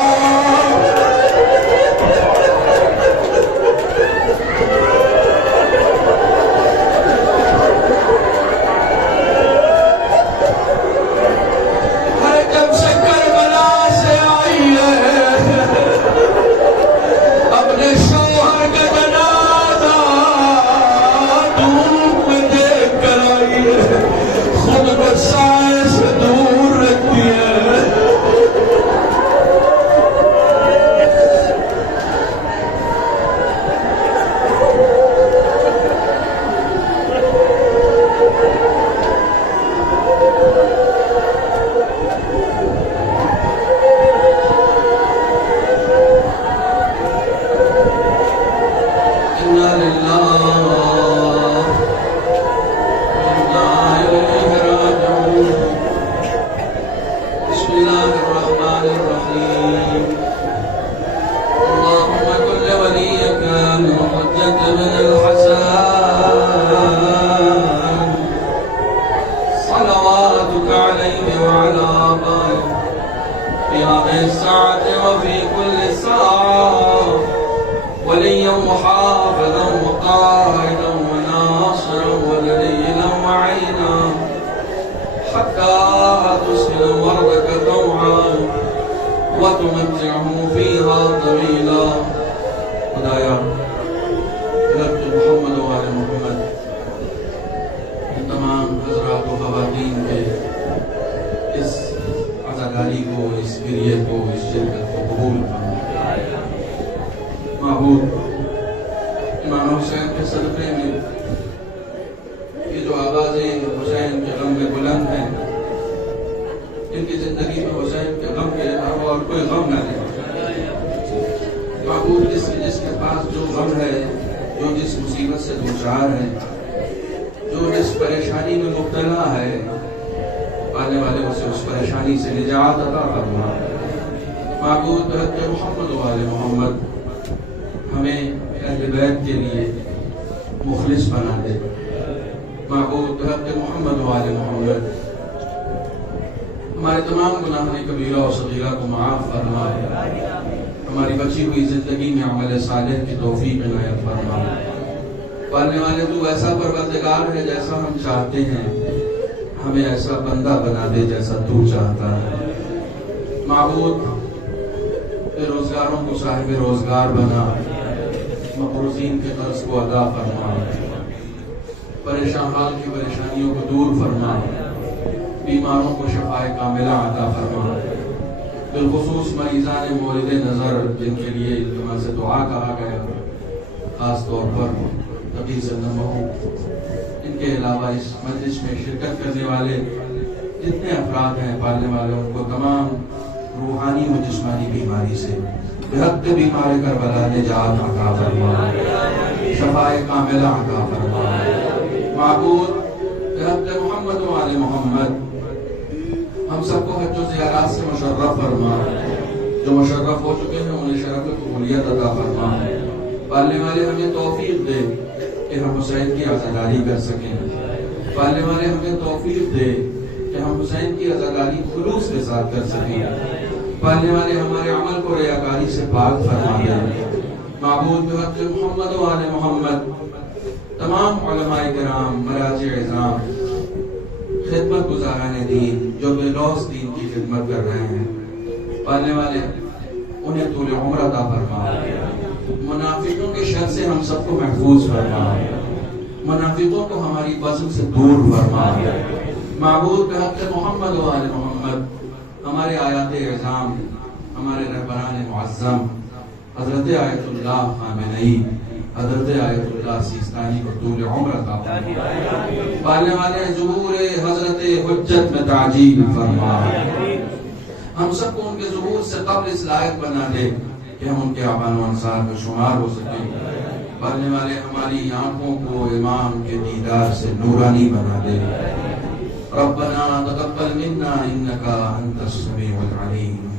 وتمتعه فيها طويلا. خدایا حضرت محمد و آل محمد ان تمام حضرات و خواتین کے اس عزاداری کو، اس گریے کو، اس شرکت کو قبول فرما. معبود امام حسین کے صدقے میں یہ جو آوازیں حسین کے غم میں بلند ہیں، ان کی زندگی میں حسین کے غم کے علاوہ اور کوئی غم نہ دے. معبود جس کے پاس جو غم ہے، جو جس مصیبت سے دوچار ہے، جو جس پریشانی میں مبتلا ہے، پانے والے اسے اس پریشانی سے نجات عطا فرما. معبود حضرت محمد و آل محمد ہمیں اہل بیت کے لیے مخلص بنا دے. معبود حضرت محمد و آل محمد ہمارے تمام گناہ کبیرہ و صغیرہ کو معاف فرما. ہماری بچی ہوئی زندگی میں عمل صالح کی توفیق عنایت فرما. پالنے والے تو ایسا پروردگار ہے جیسا ہم چاہتے ہیں، ہمیں ایسا بندہ بنا دے جیسا تو چاہتا ہے. معبود بے روزگاروں کو صاحب روزگار بنا، مقروضین کے قرض کو ادا فرما، پریشان حال کی پریشانیوں کو دور فرما، بیماروں کو شفائے کاملہ عطا فرما. بالخصوص مریضان مورد نظر جن کے لیے التما سے دعا کہا گیا، خاص طور پر تقی زندموں، ان کے علاوہ اس مجلس میں شرکت کرنے والے جتنے افراد ہیں، پالنے والے، ان کو تمام روحانی و جسمانی بیماری سے بحق بیمار کربلا نجات عطا فرما، شفائے کاملہ عطا فرما. معبود بحق محمد و آل محمد ہم سب کو حج و زیارات سے مشرف فرما. جو مشرف ہو چکے ہیں انہیں شرف قبولیت عطا فرما. پالنے والے ہمیں توفیق دے کہ ہم حسین کی عزاداری کر سکیں. پالنے والے ہمیں توفیق دے کہ ہم حسین کی عزاداری خلوص کے ساتھ کر سکیں. پالنے والے ہمارے عمل کو ریاکاری سے پاک فرما دے. معبود بحق محمد و آل محمد تمام علماء کرام، مراجع اعظام، خدمت گزاران دین جو بے لوث دین کی خدمت کر رہے ہیں، پالنے والے انہیں طول عمر عطا فرما. منافقوں کے شر سے ہم سب کو محفوظ فرما. منافقوں کو ہماری بزم سے دور فرما. معبود بحق محمد و آل محمد ہمارے آیات اعظام، ہمارے رہبران معظم حضرت آیت اللہ خامنئی، حضرت آیت اللہ سیستانی کو طول عمر عطا فرما. پالنے والے ظہور حضرت حجت میں تعجیل فرما. ہم سب کو ان کے ظہور سے قبل اس لائق بنا دے کہ ہم ان کے اعوان و انصار میں شمار ہو سکیں. پالنے والے ہماری آنکھوں کو امام کے دیدار سے نورانی بنا دے. ربنا تقبل منا انك انت السميع العليم